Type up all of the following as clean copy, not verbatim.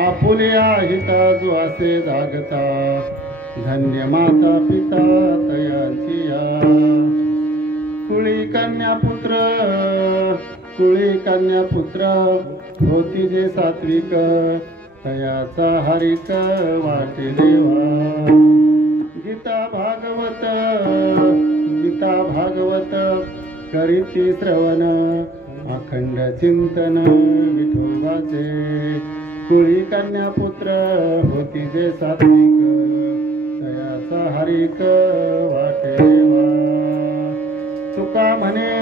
Apulia हिता जो असे जागता धन्य माता पिता तयांचिया कुळी कन्या पुत्र होती जे सात्विक तयाचा हरिक वाटे देवा गीता भागवत करीती श्रवण अखंड चिंतन विठोबाचे कुळी कन्या पुत्र होती जे सात्विक तयाचा हरिक वाटे देवा तुका म्हणे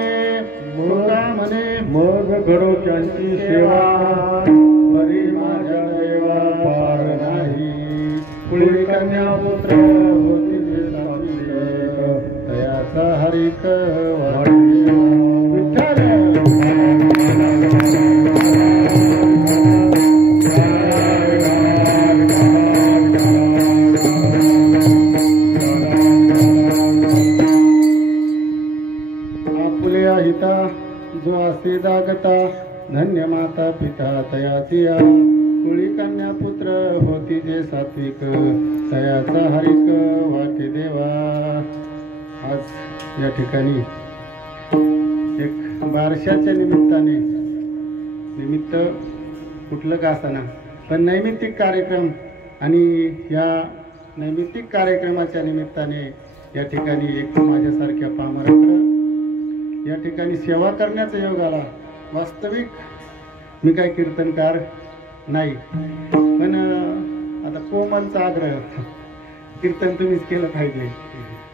मग घडो त्यांची सेवा परी माझ्या देवा पार नाही कुळी कन्या पुत्र होती जे सात्विक तयाचा हरिक वाटे जो असे जागता धन्य माता पिता तयाचिया कुळी कन्या पुत्र होती जे सात्विक तयाचा हरिक वाटे देवा। आज या ठिकाणी एक बारशाच्या निमित्त कुठलं का असताना पण नैमित्तिक कार्यक्रम आणि या नैमित्तिक कार्यक्रमाच्या निमित्ताने या ठिकाणी एक माझ्यासारख्या पामराकडं या ठिकाणी सेवा करण्याचा योग आला वास्तविक मी काय कीर्तनकार नाही, पण आता कोमलचा आग्रह, कीर्तन तुम्हीच केलं पाहिजे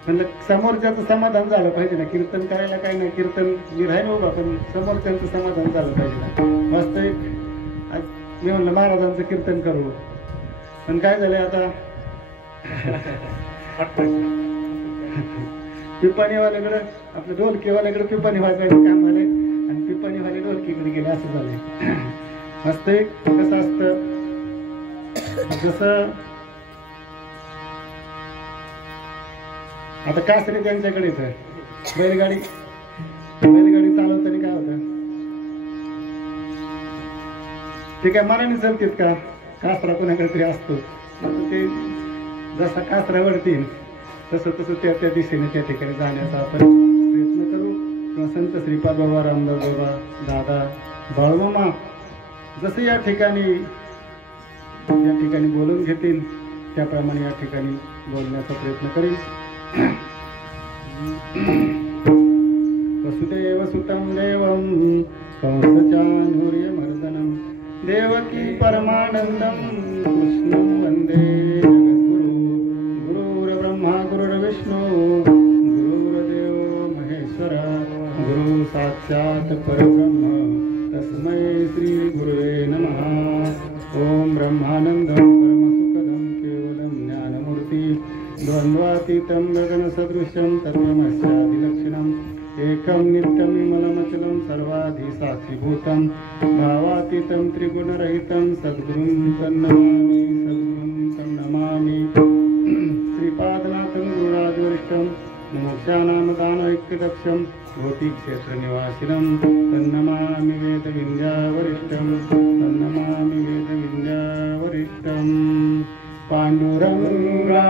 म्हणलं, समोरच्याचं समाधान झालं पाहिजे ना. कीर्तन करायला काय नाही, कीर्तन मी राहील बाबा, पण समोरच्यांचं समाधान झालं पाहिजे ना. वास्तविक मी म्हणलं महाराजांचं कीर्तन करू, पण काय झालंय आता पिपाणीवाल्याकडं, आपलं ढोलकीवाल्याकडे पिपाणी वाजवायचं काम झालंय आणि पिपाणीवाले ढोलकीकडे गेले, असं झालंय. वास्तविक कसं असतं, जसं आता कासरी त्यांच्याकडेच आहे, बैलगाडी चालवताना काय होतं, ते काय मनाने चालतात का, कासरा कोणाकडे तरी असतो, ते जसा कासरा वळतील तसं तसं त्या त्या दिशेने त्या ठिकाणी जाण्याचा आपण प्रयत्न करू. किंवा संत श्रीपाद बाबा, रामदास बाबा, दादा, बाळूमामा जसं या ठिकाणी बोलून घेतील त्याप्रमाणे या ठिकाणी बोलण्याचा प्रयत्न करेल. वसुदेव सुतं देवं कंसचाणूर्यमर्दनं देवकी परमानंदं कृष्णं वंदे जगद्गुरु. गुरुर्ब्रह्मा गुरुर्विष्णू गुरुर्देवो महेश्वर गुरु साक्षात् परब्रह्म तस्मै श्री गुरुवे नमः. ओम ब्रह्मानंदं परमसुखदं केवलं ज्ञानमूर्ति द्वन्द्वातीतं गगनसदृशं तत्त्वमस्यादिलक्षणम् एकं नित्यं विमलमचलं सर्वाधि साक्षीभूतं भावातीतं त्रिगुणरहितं सद्गुरुं तन्नमामि. श्रीपादनाथं गुरुराजवरिष्ठं मोक्षानामदानैक्यदक्षं भौतिकक्षेत्रनिवासिनं तन्नमामि वेदविन्द्यावरिष्ठं पाण्डुरङ्गाकरो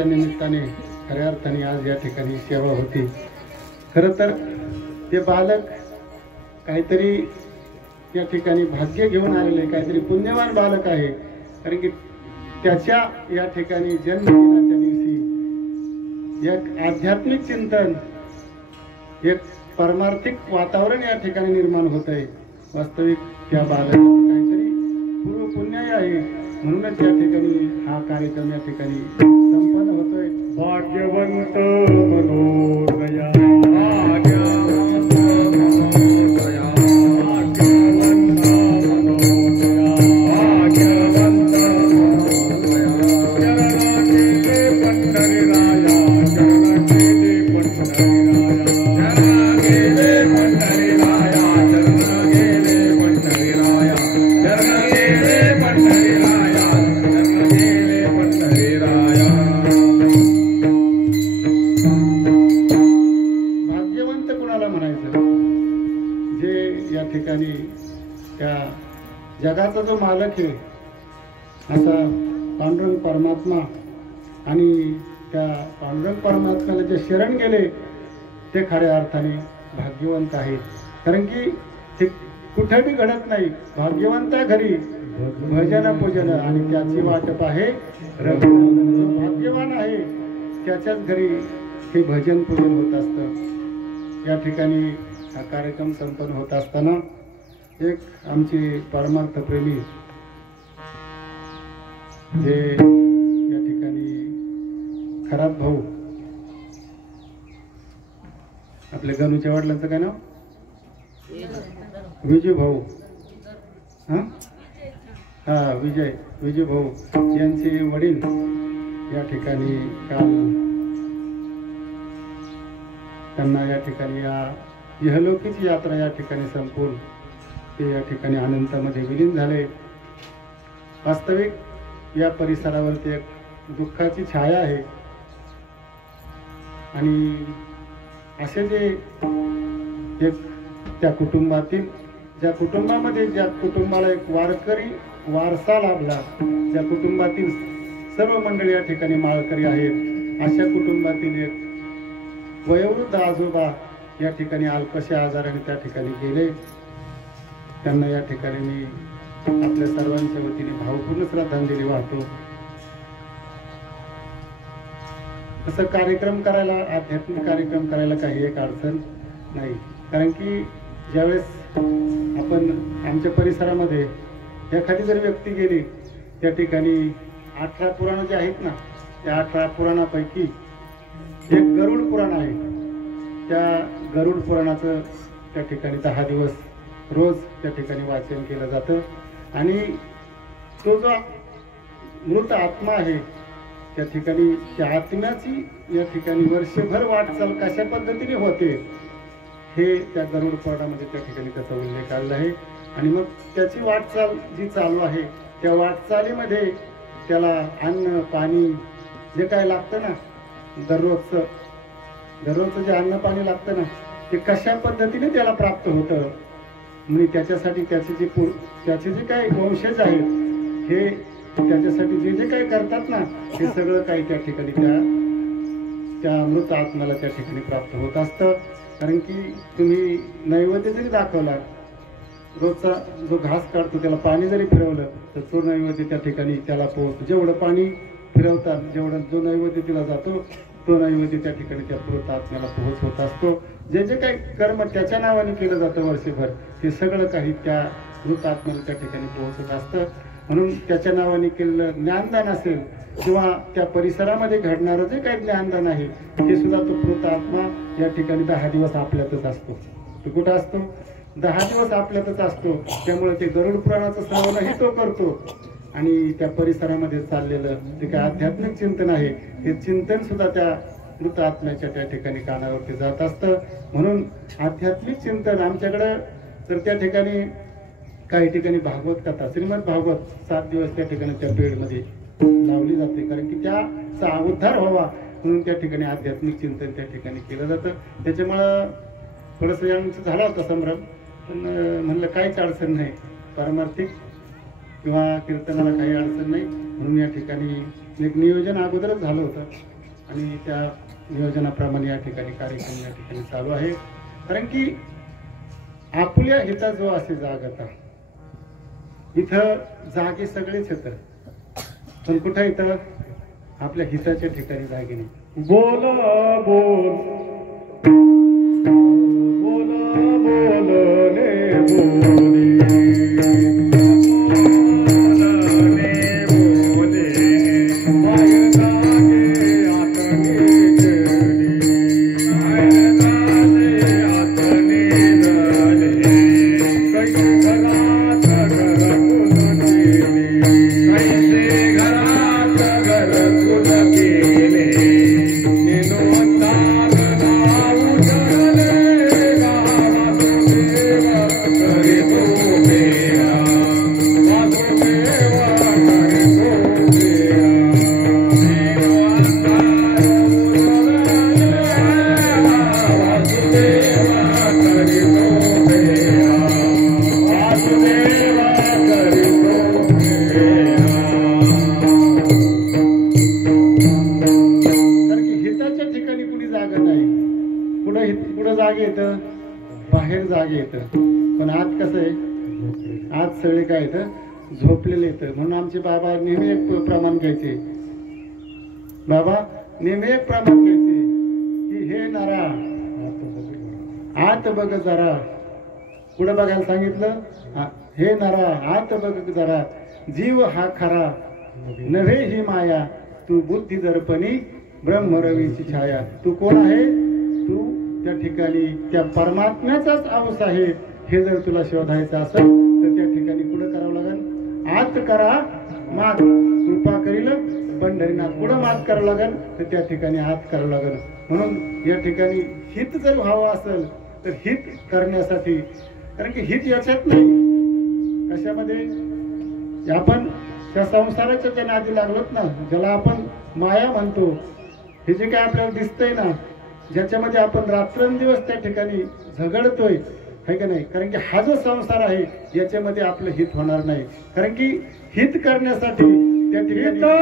निमित्ताने खऱ्या अर्थाने आज या ठिकाणी सेवा होती. खरं तर ते बालक काहीतरी या ठिकाणी भाग्य घेऊन आलेले, काहीतरी पुण्यवान बालक आहे. कारण की त्याच्या या ठिकाणी जन्मदिनाच्या दिवशी एक आध्यात्मिक चिंतन, एक परमार्थिक वातावरण या ठिकाणी निर्माण होत आहे. वास्तविक त्या बालकाचं काहीतरी पूर्व पुण्य आहे, म्हणूनच या ठिकाणी हा कार्यक्रम या ठिकाणी संपन्न होतोय. भाग्यवंत मनोदया, भाग्यवंत मनोदया, भाग्यवंत मनोदया, भाग्यवंत मनोदया. चरण केले पंढरीराया, चरण केले पंढरीराया, चरण केले ठिकाणी त्या जगाचा जो मालक आहे असा पांडुरंग परमात्मा, आणि त्या पांडुरंग परमात्म्याला जे शरण गेले ते खऱ्या अर्थाने भाग्यवंत आहेत. कारण की ते कुठे बी घडत नाही. भाग्यवंता घरी भजन पूजन आणि त्याची वाटप आहे रघुनंदन. जो भाग्यवान आहे त्याच्याच घरी हे भजन पूजन होत असतं. या ठिकाणी हा कार्यक्रम संपन्न होत असताना एक आमचे परमार्थ प्रेमी जे या ठिकाणी खराब भाऊ, आपल्या गणूच्या वडिलांचं काय नाव? विजय भाऊ. हा विजय भाऊ यांचे वडील या ठिकाणी काल त्यांना या ठिकाणी या इहलोकीची यात्रा या ठिकाणी संपून ते या ठिकाणी अनंतामध्ये विलीन झाले. वास्तविक या परिसरावरती एक दुःखाची छाया आहे. आणि असे जे एक त्या कुटुंबातील ज्या कुटुंबामध्ये ज्या कुटुंबाला एक वारकरी वारसा लाभला, ज्या कुटुंबातील सर्व मंडळी या ठिकाणी माळकरी आहेत, अशा कुटुंबातील एक वयोवृद्ध आजोबा या ठिकाणी अल्पशा आजाराने त्या ठिकाणी गेले. त्यांना या ठिकाणी मी आपल्या सर्वांच्या वतीने भावपूर्ण श्रद्धांजली वाहतो. असं कार्यक्रम करायला, आध्यात्मिक कार्यक्रम करायला काही एक अडचण नाही. कारण की ज्यावेळेस आपण आमच्या परिसरामध्ये एखादी जर व्यक्ती गेली, त्या ठिकाणी 18 पुराण जे आहेत ना, त्या 18 पुराणापैकी एक गरुड पुराण आहे. त्या गरुड पुराणाचं त्या ठिकाणी 10 दिवस रोज त्या ठिकाणी वाचन केलं जातं. आणि तो जो मृत आत्मा आहे त्या ठिकाणी त्या आत्म्याची या ठिकाणी वर्षभर वाटचाल कशा पद्धतीने होते हे त्या गरुड पुराणामध्ये त्या ठिकाणी त्याचा उल्लेख आलेला आहे. आणि मग त्याची वाटचाल जी चालू आहे त्या वाटचालीमध्ये त्याला अन्न पाणी जे काय लागतं ना, दररोजचं जे अन्न पाणी लागतं ना, ते कशा पद्धतीने त्याला प्राप्त होतं. म्हणजे त्याच्यासाठी त्याचे जे काही वंशज आहेत हे त्याच्यासाठी जे जे काही करतात ना, हे सगळं काही त्या ठिकाणी त्या मृत आत्म्याला त्या ठिकाणी प्राप्त होत असतं. कारण की तुम्ही नैवेद्य जरी दाखवला, रोजचा जो घास काढतो त्याला पाणी जरी फिरवलं तर तो नैवेद्य त्या ठिकाणी त्याला पोहोचतो. जेवढं पाणी फिरवतात, जेवढं जो नैवेद्य दिला जातो तो नैवेद्य त्या ठिकाणी त्या मृत आत्म्याला पोहोच होत असतो. जे जे काही कर्म त्याच्या नावाने केलं जातं वर्षभर, ते सगळं काही त्या मृत आत्म्याला त्या ठिकाणी पोहोचत असतं. म्हणून त्याच्या नावाने केलेलं ज्ञानदान असेल किंवा त्या परिसरामध्ये घडणारं जे काही ज्ञानदान आहे ते सुद्धा तो मृत आत्मा या ठिकाणी 10 दिवस आपल्यातच असतो. तो कुठं असतो? 10 दिवस आपल्यातच असतो. त्यामुळे ते गरुड पुराणाचं श्रवणही तो करतो. आणि त्या परिसरामध्ये चाललेलं जे काही आध्यात्मिक चिंतन आहे ते चिंतन सुद्धा त्या मृत आत्म्याच्या त्या ठिकाणी कानावरती जात असतं. म्हणून आध्यात्मिक चिंतन आमच्याकडं तर त्या ठिकाणी काही ठिकाणी भागवत कथा, श्रीमद भागवत 7 दिवस त्या ठिकाणी त्या पेडमध्ये लावली जाते. कारण की त्याचा उद्धार व्हावा म्हणून त्या ठिकाणी आध्यात्मिक चिंतन त्या ठिकाणी केलं जातं. त्याच्यामुळं थोडंसं यांचं झाला होता संभ्रम, पण म्हणलं काहीच अडचण नाही, पारमार्थिक किंवा कीर्तनाला काही अडचण नाही. म्हणून या ठिकाणी एक नियोजन अगोदरच झालं होतं आणि त्या नियोजनाप्रमाणे या ठिकाणी कार्यक्रम या ठिकाणी चालू आहे. कारण की आपल्या हिता जो असे जागता, इथं जागे सगळेच येतं, पण कुठं इथं आपल्या हिताच्या ठिकाणी जागे नाही. बोल बोल बोल बोल रे बोल घर येतं, बाहेर जागे येतं, पण आत कसं आहे, आत सगळे काय येतं, झोपलेले येतं. म्हणून आमचे बाबा नेहमी एक प्रमाण घ्यायचे, बाबा नेहमी एक प्रमाण घ्यायचे की हे नरा आत बघ जरा. पुढे बघायला सांगितलं, हे नरा आत बघ जरा, जीव हा खरा नव्हे ही माया, तू बुद्धी दर्पणी ब्रह्मरवीची छाया. तू कोण आहे, तू त्या ठिकाणी त्या परमात्म्याचाच अंश आहे. हे जर तुला शोधायचं असेल तर त्या ठिकाणी पुढे करावं लागेल, आत करा मात कृपा करील पंढरीनाथ. पुढे मात करावं लागेल तर त्या ठिकाणी आत करावं लागेल. म्हणून या ठिकाणी हित जर व्हावं असेल तर हित करण्यासाठी, कारण की हित याच्यात नाही, कशामध्ये, आपण त्या संसाराच्या त्या नादी लागलोत ना, ज्याला आपण माया म्हणतो. हे जे काय आपल्याला दिसतंय ना, ज्याच्यामध्ये आपण रात्रंदिवस त्या ठिकाणी झगडतोय, है का नाही. कारण की हा जो संसार आहे याच्यामध्ये आपलं हित होणार नाही. कारण की हित करण्यासाठी त्या ठिकाणी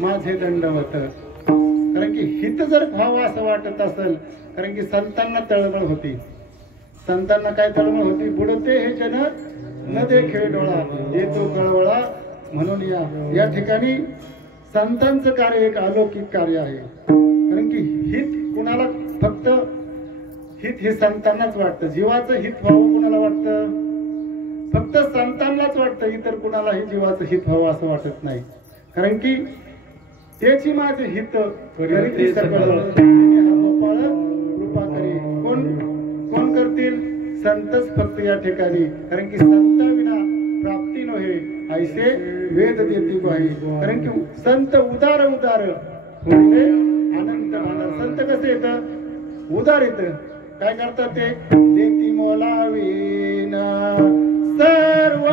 माझे दंडवत. कारण की हित जर व्हावं असं वाटत असेल, कारण की संतांना तळमळ होती. संतांना काय तळमळ होती, बुडते हे जन न देखे डोळा, येतो कळवळा म्हणून या ठिकाणी संतांचं कार्य एक अलौकिक कार्य आहे. कारण की हित कुणाला, फक्त हित हे संतांनाच वाटतं. जीवाचं हित व्हावं कुणाला वाटतं, फक्त संतांनाच वाटतं. इतर कुणालाही जीवाचं हित व्हावं असं वाटत नाही. कारण की त्याची माझे हित करीती सकळ गोपाळ कृपा करी. कोण कोण करतील, संतच फक्त या ठिकाणी. कारण की संत विना प्राप्ती नव्हे, ऐसे वेद देती ग्वाही. कारण की संत उदार उदार होते अनंत भांडार. संत कसं येतं, उदार येतं. काय करतात ते, देती मोलावीन सर्व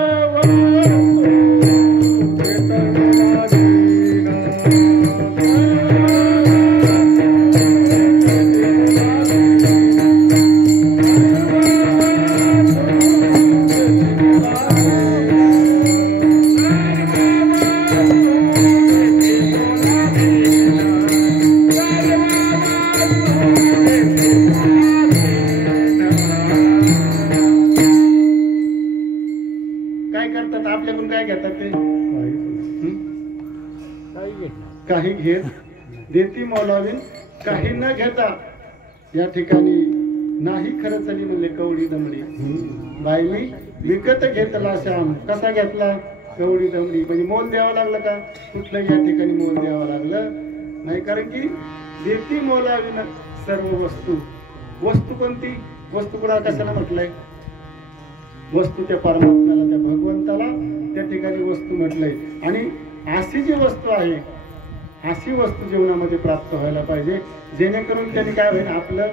काही घेत देती मोलावीन काही न घेता. या ठिकाणी नाही खरंच आली म्हणले कवडी दमडी. बाईनी विकत घेतला श्याम. कसा घेतला, कवडी दमडी. म्हणजे मोल द्यावं लागलं का, कुठलं या ठिकाणी मोल द्यावं लागलं नाही. कारण की देती मोलावीन सर्व वस्तू. वस्तू कोणती, वस्तू कुणा कशाला म्हटलंय, वस्तू त्या परमात्म्याला, त्या भगवंताला त्या ठिकाणी वस्तू म्हटलंय. आणि अशी जी वस्तू आहे, अशी वस्तू जीवनामध्ये प्राप्त व्हायला पाहिजे, जेणेकरून त्यांनी काय होईल, आपलं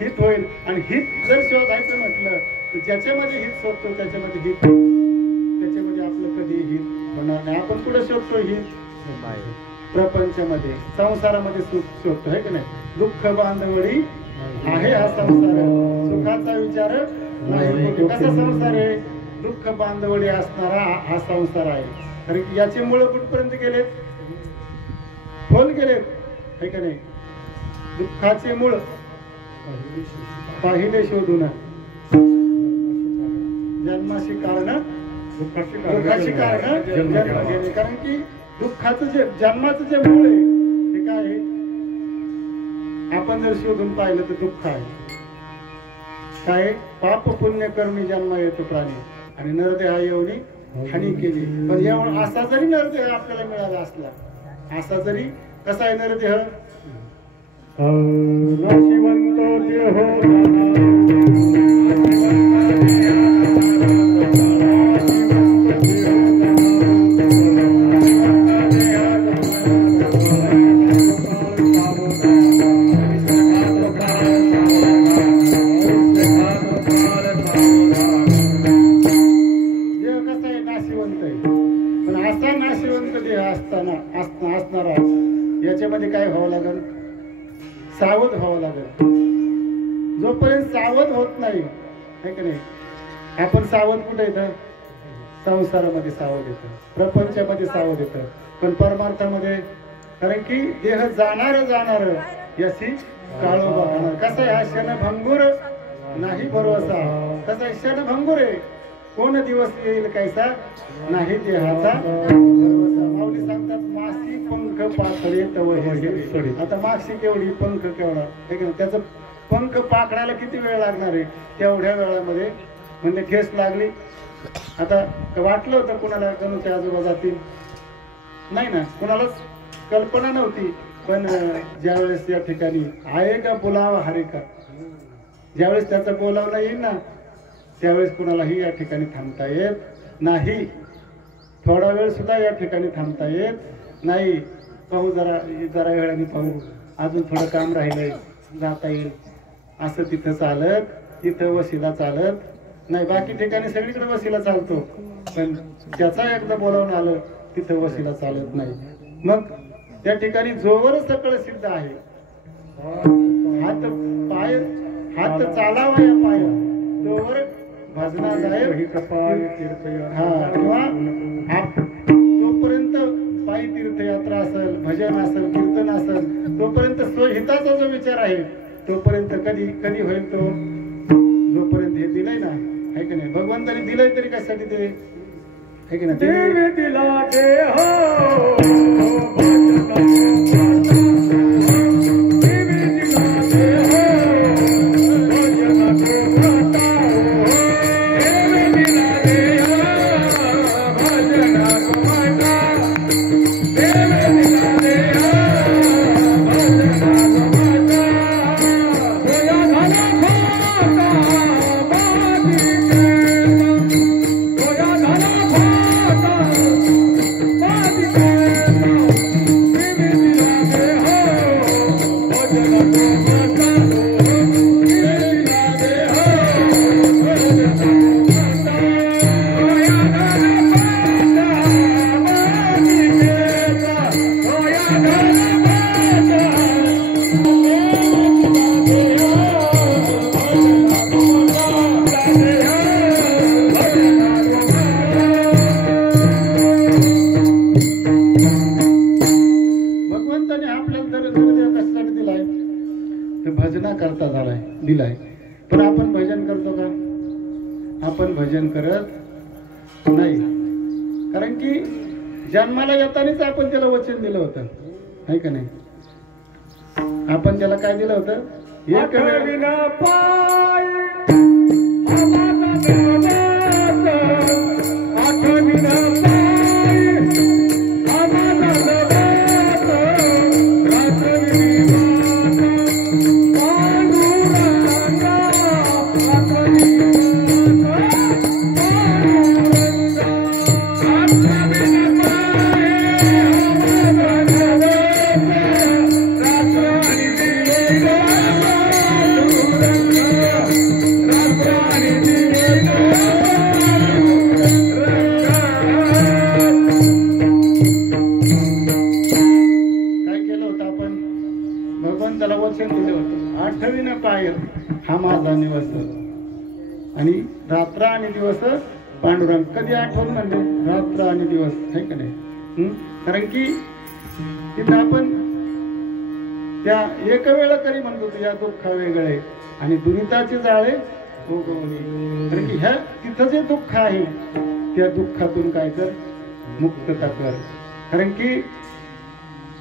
हित होईल. आणि हित जर शोधायचं म्हटलं तर ज्याच्यामध्ये हित शोधतो त्याच्यामध्ये हित, त्याच्यामध्ये आपलं कधी हित होणार नाही. आपण कुठे शोधतो हित, प्रपंचामध्ये, संसारामध्ये सुख शोधतो, है की नाही. दुःख बांधवडी आहे हा संसार, सुखाचा विचार नाही. कसा संसार आहे, दुःख बांधवडी असणारा हा संसार आहे. कारण याचे मूळ कुठपर्यंत गेलेत, खोल गेलेत, है का नाही. दुःखाचे मूळ पाहिले शोधून जन्माची कारण दुःखाची कारण जन्म घेणे. कारण की दुःखाचं जे जन्माचं जे मूळ आहे ते काय आहे, आपण जर शोधून पाहिलं तर दुःख आहे. काय पाप पुण्य कर्मी जन्म येतो प्राणी आणि नरदेहा येऊनी हानी केली. पण एवढा असा जरी नरदेह आपल्याला मिळाला असला, असा जरी कसा आहे नरदेह, नाशिवंत देह असणारा याच्यामध्ये काय व्हावं लागेल, सावध व्हावं लागेल. जोपर्यंत सावध होत नाही है की नाही, आपण सावध कुठे येतं, संसारामध्ये सावध येतं, प्रपंचामध्ये सावध येतं, पण परमार्थामध्ये. कारण की देह जाणार याची काळोबा होणार. कसं आहे, हा क्षणभंगुर नाही भरोसा. कसा आहे, क्षणभंगुर आहे, कोण दिवस येईल कैसा नाही देहाचा भरोसा. माऊली सांगतात, मासी पंख पाखडे तव हे. आता मागशी केवढी, पंख केवढा, त्याचं पंख पाकडायला किती वेळ लागणार आहे, तेवढ्या वेळामध्ये म्हणजे ठेस लागली. आता वाटलं होतं कुणाला गणूच्या आजोबा जातील, नाही ना, कुणालाच कल्पना नव्हती. पण ज्यावेळेस या ठिकाणी आहे का बोलावा हरे का, ज्यावेळेस त्याचा बोलावला येईल ना, त्यावेळेस कुणालाही या ठिकाणी थांबता येत नाही. थोडा वेळ सुद्धा या ठिकाणी थांबता येत नाही. पाहू जरा वेळाने पाहू, अजून थोडं काम राहिलंय, जाता येईल असं तिथं चालत, तिथं वशिला चालत नाही. बाकी ठिकाणी सगळीकडे वशिला चालतो, पण त्याचा एकदा बोलावून आलं तिथं वशिला चालत नाही. मग त्या ठिकाणी जोवर सकळ सिद्ध आहे, हात चालावा या पाय, तोवर भजना जाय तोपर्यंत पायी तीर्थयात्रा असेल, भजन असेल, कीर्तन असेल, तोपर्यंत स्वहिताचा जो विचार आहे तोपर्यंत कधी होईल तो, जोपर्यंत हे दिलंय ना, है की नाही, भगवंताने दिलंय तरी कशासाठी ते, है की नाही, दिला दिलाय. पण आपण भजन करतो का, आपण भजन करत नाही. कारण की जन्माला येतानाच आपण त्याला वचन दिलं होतं, है का नाही, आपण त्याला काय दिलं होतं, एक आणि रात्र आणि दिवस पांडुरंग. कधी आठवण म्हणले, रात्र आणि दिवस, है का नाही. कारण की तिथं आपण त्या एक वेळा करी म्हणतो, या दुःखा वेगळे आणि दुरिताचे जाळे भोगवली. कारण की ह्या तिथं जे दुःख आहे त्या दुःखातून काय कर, मुक्तता कर. कारण की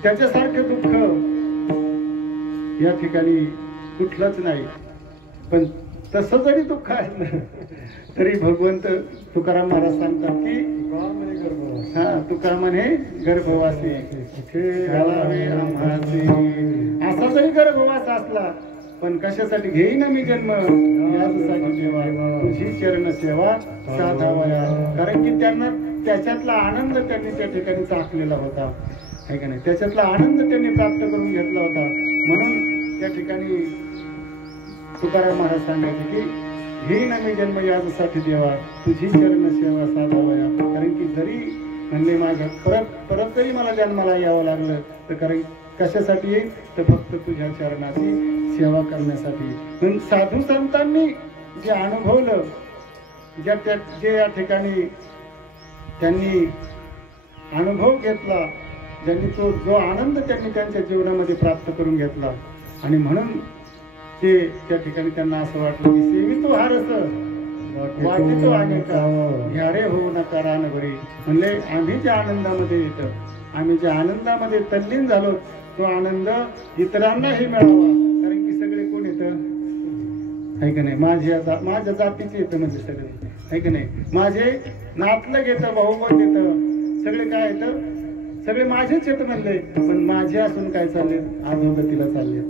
त्याच्यासारखं दुःख या ठिकाणी कुठलंच नाही. पण तसं जरी दुःख असलं तरी भगवंत तुकाराम महाराज सांगतात की तुकाराम म्हणे गर्भवासी घालावे आम्हासी. असा जरी गर्भवास असला पण कशासाठी घेईन मी जन्म, यासाठी देवा तुझी चरण सेवा साधावया. कारण की त्यांना त्याच्यातला आनंद त्यांनी त्या ठिकाणी चाखलेला होता, आहे का नाही. त्याच्यातला आनंद त्यांनी प्राप्त करून घेतला होता. म्हणून त्या ठिकाणी तुकाराम महाराज सांगायचे की घेईन मी जन्म यासाठी देवा तुझी चरण सेवा साधावया. कारण की जरी म्हणले माझ्या परत जरी मला जन्माला यावं लागलं तर कारण कशासाठी येईल तर फक्त तुझ्या चरणाची सेवा करण्यासाठी. म्हणून साधू संतांनी जे अनुभवलं, जे या ठिकाणी त्यांनी अनुभव घेतला, ज्यांनी तो जो आनंद त्यांनी त्यांच्या जीवनामध्ये प्राप्त करून घेतला, आणि म्हणून ते त्या ठिकाणी त्यांना असं वाटलं की सेवितो हारस वाटितो अनेका ह्यारे होऊ नका रानभरी. म्हणले आम्ही ज्या आनंदामध्ये येतो, आम्ही ज्या आनंदामध्ये तल्लीन झालो तो आनंद इतरांनाही मिळावा. कारण की सगळे कोण येतं, आहे का नाही, माझ्या जातीचे येतं म्हणजे सगळे, आहे का नाही. माझे नातलग येतं, भाऊबंद येतं, सगळे काय येतं, सगळे माझेच येतं म्हणले. पण माझे असून काय चालले, अधोगतीला चालले.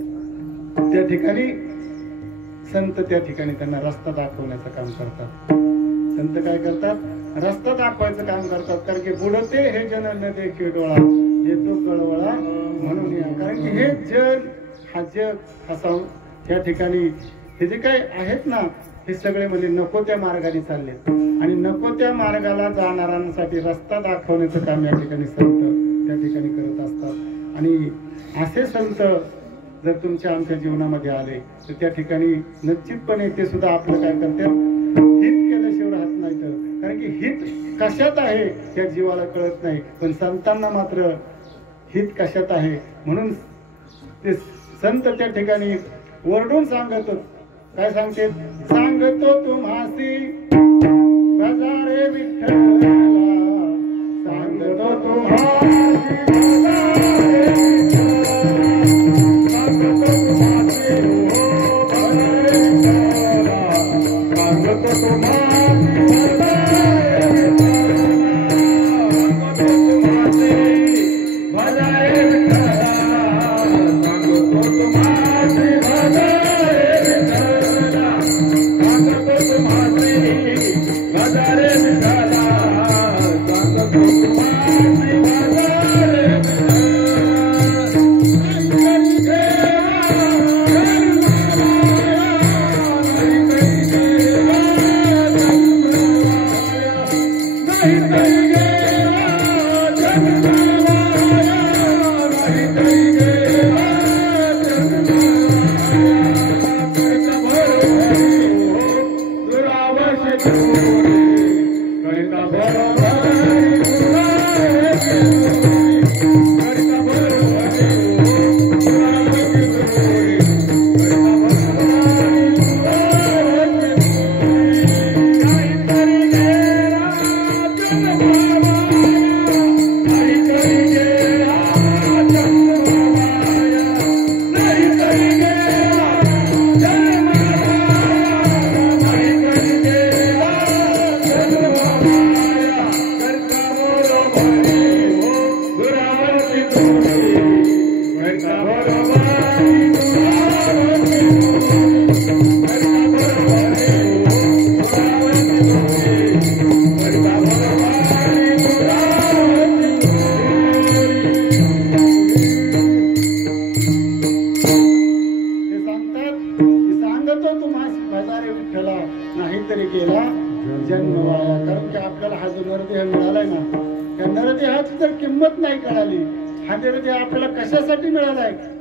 त्या ठिकाणी संत त्या ठिकाणी त्यांना रस्ता दाखवण्याचं काम करतात. संत काय करतात, रस्ता दाखवायचं काम करतात. कारण की बुडते हे जन न देखी डोळा येतो कळवळा म्हणून या. कारण की हे जग हा जग त्या ठिकाणी हे जे काही आहेत ना, हे सगळे म्हणजे नको त्या मार्गाने चालले, आणि नको त्या मार्गाला जाणाऱ्यांसाठी रस्ता दाखवण्याचं काम या ठिकाणी संत त्या ठिकाणी करत असतात. आणि असे संत जर तुमच्या आमच्या जीवनामध्ये आले तर त्या ठिकाणी निश्चितपणे ते सुद्धा आपलं काय करतात, हित केल्याशिवाय राहत नाही. तर कारण की हित कशात आहे त्या जीवाला कळत नाही, पण संतांना मात्र हित कशात आहे. म्हणून ते संत त्या ठिकाणी ओरडून सांगतो, काय सांगते, सांगतो तुम्हासी गजारे विठ्ठला, सांगतो तुम्हासी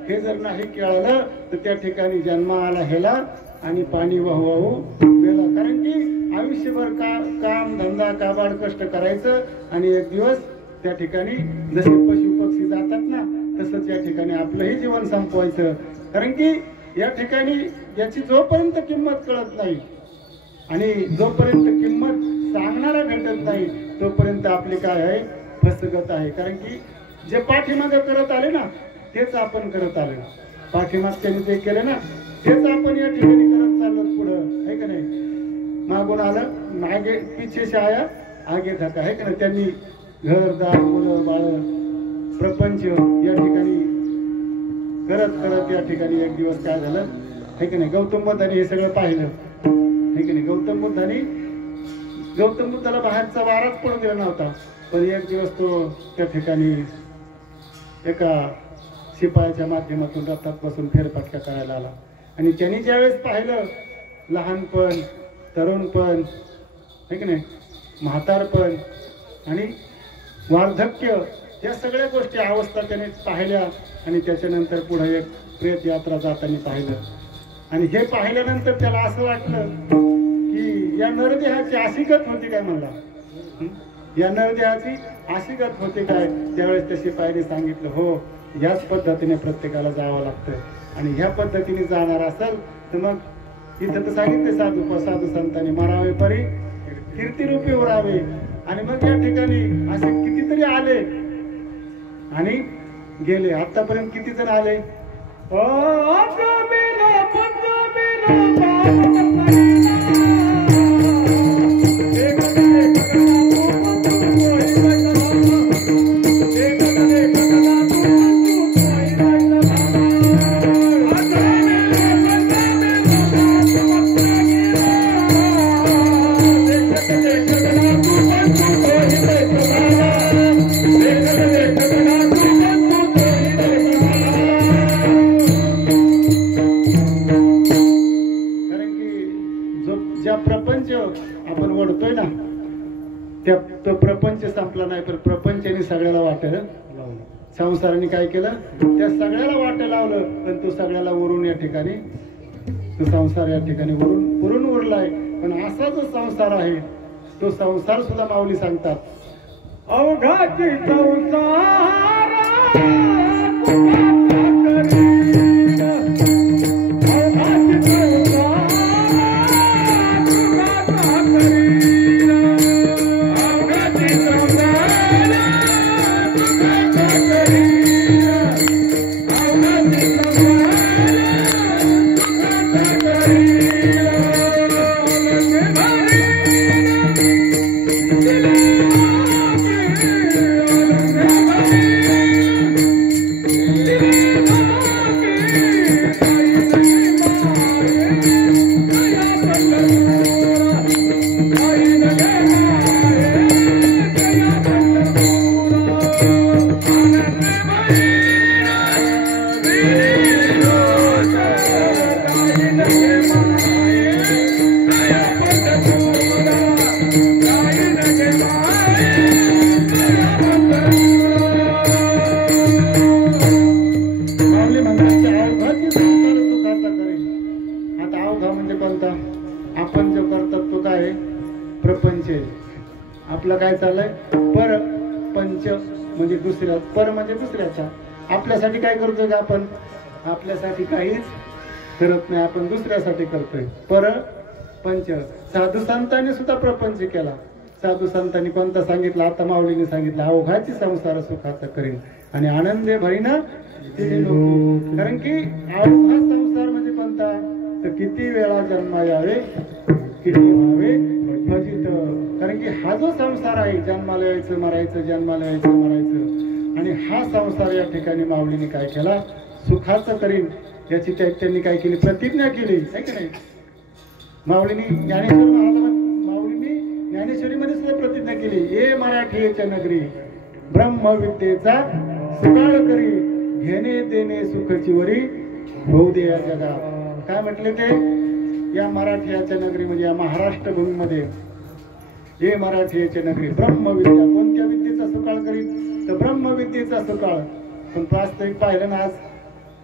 हे जर नाही कळलं तर त्या ठिकाणी जन्माला हेला आणि पाणी वाहू वाहू गेला. कारण की आयुष्यभर काम धंदा काबाड कष्ट करायचं आणि एक दिवस त्या ठिकाणी जसे पशु पक्षी जातात ना तसंच या ठिकाणी आपलंही जीवन संपवायचं. कारण की या ठिकाणी याची जोपर्यंत किंमत कळत नाही आणि जोपर्यंत किंमत सांगणारा भेटत नाही तोपर्यंत आपली काय आहे, फसगत आहे. कारण की जे पाठीमागे करत आले ना तेच आपण करत आलो. पाठीमागच्याने जे केले ना तेच आपण या ठिकाणी करत चाललो पुढं, आहे का नाही. मागून आलं मागे, पिछे से आया आगे धक्का, आहे का नाही. त्यांनी घरदार मुलं बाळ प्रपंच या ठिकाणी करत करत या ठिकाणी एक दिवस काय झालं, आहे की नाही. गौतम बुद्धाने हे सगळं पाहिलं, आहे की नाही. गौतम बुद्धाला बाहेरचा वाराच पडू दिला नव्हता. पण एक दिवस तो त्या ठिकाणी एका शिपायाच्या माध्यमातून रथात बसून फेरफटका करायला आला. आणि त्यांनी ज्यावेळेस पाहिलं लहानपण, तरुणपण, आहे की नाही, म्हातारपण आणि वार्धक्य, या सगळ्या गोष्टी अवस्था त्याने पाहिल्या. आणि त्याच्यानंतर पुढे एक प्रेत यात्रा जाताना पाहिलं. आणि हे पाहिल्यानंतर त्याला असं वाटलं की या नरदेहाची अशी गत होती काय, म्हणला या नरदेहाची अशी गत होती काय. त्यावेळेस त्या शिपायाने सांगितलं, हो याच पद्धतीने प्रत्येकाला जावं लागतं. आणि ह्या पद्धतीने जाणार असेल तर मग इथं तर सांगितले साधू संतांनी मरावे परी कीर्तिरूपी उरावे. आणि मग या ठिकाणी असे कितीतरी आले आणि गेले. आतापर्यंत किती जण आले, आपण ओढतोय ना त्या तो प्रपंच संपला नाही, पण प्रपंचाने सगळ्याला वाटेल लावलं. संसाराने काय केलं, त्या सगळ्याला वाटे लावलं. पण तो सगळ्याला वरून या ठिकाणी, तो संसार या ठिकाणी वरून उरलाय. पण असा जो संसार आहे तो संसार सुद्धा माऊली सांगतात, अवघाची संसार आपलं काय चाललंय, पर पंच म्हणजे दुसऱ्या, पर म्हणजे दुसऱ्याचा. आपल्यासाठी काय करतोय का आपण, आपल्यासाठी काहीच करत नाही, आपण दुसऱ्यासाठी करतोय. पर पंच. साधू संतांनी सुद्धा प्रपंच केला. साधू संतांनी कोणता सांगितलं, आता माऊलीने सांगितलं, अवघाची संसार सुखाचा करीन आणि आनंदे भरीना तिने लोकी. कारण की अवघा संसार म्हणजे कोणता, तर किती वेळा जन्मा यावे किती व्हावे भजित. कारण की हा जो संसार आहे, जन्माला यायचं मरायचं, जन्माला यायचं मरायचं, आणि हा संसार या ठिकाणी माऊलीने काय केला, सुखाचं करीन याची त्यांनी काय केली, प्रतिज्ञा केली, आहे की नाही. माऊलीने ज्ञानेश्वरीमध्ये सुद्धा प्रतिज्ञा केली, ए मराठीच्या नगरी ब्रह्मविद्येचा सुकाळ करी, घेणे देणे सुखची वरी होऊ दे या जगा. काय म्हटले ते, या मराठीच्या नगरी म्हणजे या महाराष्ट्र भूमीमध्ये, हे मराठीच्या नगरी ब्रह्मविद्या, कोणत्या विद्येचा सुकाळ करीत, तर ब्रह्मविद्येचा सुकाळ. पण वास्तविक पाहिलं ना, आज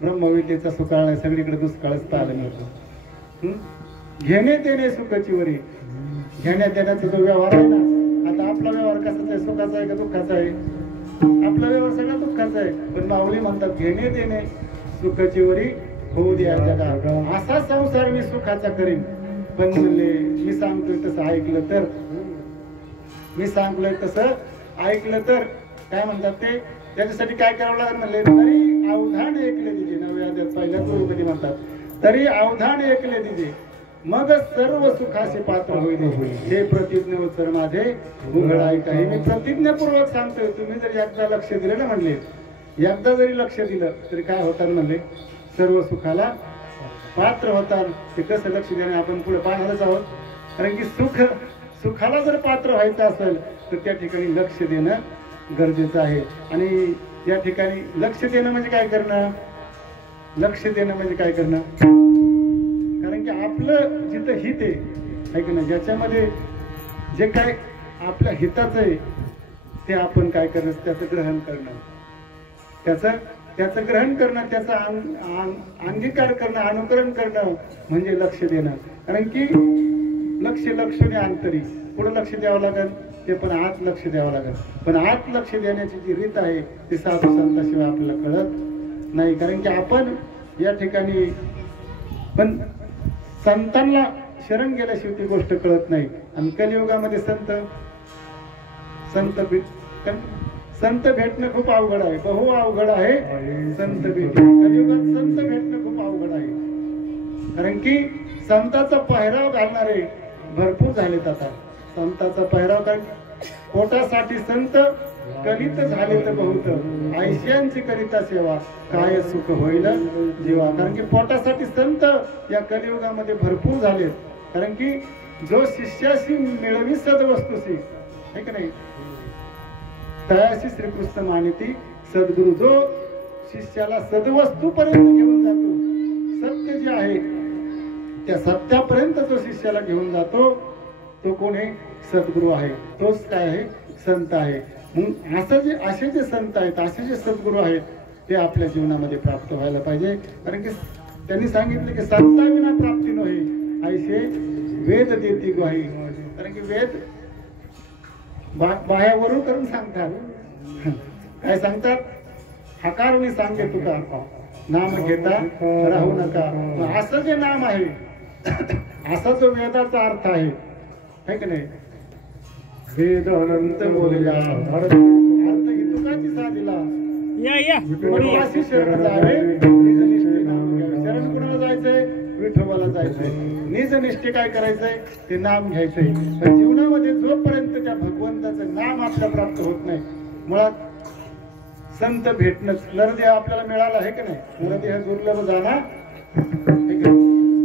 ब्रह्मविद्येचा सुकाळ नाही, सगळीकडे दुष्काळच पाहायला मिळतो. घेणे देणे सुखाची वरी, घेण्या देण्याचा जो व्यवहार आहे ना, आता आपला व्यवहार कसाचा आहे, सुखाचा आहे का दुःखाचा आहे, आपला व्यवहार सगळा दुःखाचा आहे. पण माऊली म्हणतात, घेणे देणे सुखाची वरी होऊ द्या जगा, असा संसार मी सुखाचा करीन. पण म्हणले मी सांगतोय तसं ऐकलं तर, मी सांगलोय तसं ऐकलं तर काय म्हणतात ते, त्याच्यासाठी काय करावं लागेल म्हणले, तरी अवधान ऐकले तिचे. नव्या अध्यायात पहिल्या ओळीमध्ये म्हणतात, तरी अवधान ऐकले तिचे मग सर्व सुखाचे पात्र होईल. हे प्रतिज्ञोत्तर माझे उघड ऐका. हे मी प्रतिज्ञापूर्वक सांगतोय. तुम्ही जर एकदा लक्ष दिलं ना म्हणले, एकदा जरी लक्ष दिलं तरी काय होतात म्हणले, सर्व सुखाला पात्र होतात. ते कसं लक्ष देणं आपण पुढे पाहणारच आहोत. कारण की सुखाला जर पात्र व्हायचं असेल तर त्या ठिकाणी लक्ष देणं गरजेचं आहे. आणि या ठिकाणी लक्ष देणं म्हणजे काय करणं, लक्ष देणं म्हणजे काय करणं, कारण की आपलं जिथं हित आहे की नाही, ज्याच्यामध्ये जे काय आपल्या हिताचं आहे ते आपण काय करणं, त्याचं ग्रहण करणं, त्याचं ग्रहण करणं, त्याचा अंगीकार करणं, अनुकरण करणं म्हणजे लक्ष देणं. कारण की लक्षणे अंतरी पुढे लक्ष द्यावं लागेल, ते पण आत लक्ष द्यावं लागेल. पण आत लक्ष देण्याची जी रीत आहे ती साधू संताशिवाय आपल्याला कळत नाही. कारण की आपण या ठिकाणी पण संतांना शरण गेल्याशिवाय ती गोष्ट कळत नाही. आणि कलियुगामध्ये संत भेटणं खूप अवघड आहे, बहु अवघड आहे संत भेटणं. कलियुगात संत भेटणं खूप अवघड आहे. कारण की संताचा पहिराव घालणारे भरपूर झालेत आता. संताचा पहिराव काय, पोटासाठी संत कलित झाले तर बहुत, आयश्यांची करिता सेवा काय सुख होईल जीवा. कारण की पोटासाठी संत या कलियुगामध्ये भरपूर झालेत. कारण की जो शिष्याशी मिळवी सदवस्तूशी आहे की नाही, तयाशी श्रीकृष्ण मानिती सद्गुरु. जो शिष्याला सद्वस्तू पर्यंत घेऊन जातो, सत्य जे आहे त्या सत्यापर्यंत जो शिष्याला घेऊन जातो तो कोण आहे, सद्गुरु आहे. तोच काय आहे, संत आहे. मग असे जे संत आहेत, असे जे सद्गुरु आहेत ते आपल्या जीवनामध्ये प्राप्त व्हायला पाहिजे. कारण की त्यांनी सांगितलं की संताविना प्राप्ती नव्हे, ऐसे वेद देती ग्वाही. कारण की वेद बाह्यावरून करून सांगतात. काय सांगतात, हकारुनी सांगे तुका नाम घेता राहू नका. असं जे नाम आहे, असा जो वेदाचा अर्थ आहे की नाही, वेद अनंत बोलला अर्थ तुकाची साधीला अशी शरण जावे निज निष्ठे नाम घ्यावे. शरण कुणाला जायचंय, विठोबाला जायचंय. निज निष्ठे काय करायचंय, ते नाम घ्यायचंय. पण जीवनामध्ये जोपर्यंत त्या भगवंताचं नाम आपल्याला प्राप्त होत नाही, मुळात संत भेटणं, नरदेह आपल्याला मिळाला आहे की नाही, नरदेह दुर्लभ जाणार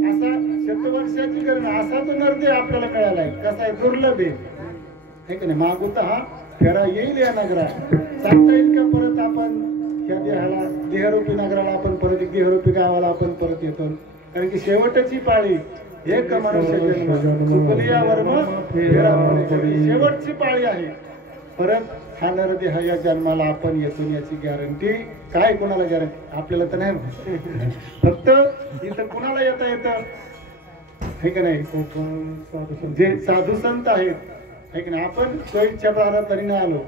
असा शतवर्षाची गणन, असा तो नरदेह आपल्याला मिळाला आहे. कसा आहे, दुर्लभ आहे की नाही. मागुता हा फेरा येईल या नगरात, सांगता येईल का परत आपण या देहाला, देहरूपी नगराला आपण परत, देहरूपी गावाला आपण परत येतो. कारण की शेवटची पाळी एक मनुष्य जन्म चुकली या वर्म फेरा पडे. शेवटची पाळी आहे. परत हा नरदेह या जन्माला आपण येतो याची गॅरंटी काय, कोणाला गॅरंटी, आपल्याला तर नाही. फक्त इथं कुणाला येता येतं आहे की नाही, जे साधू संत आहेत आहे की नाही. आपण स्वइच्छा प्रारब्धाने नाही आलो,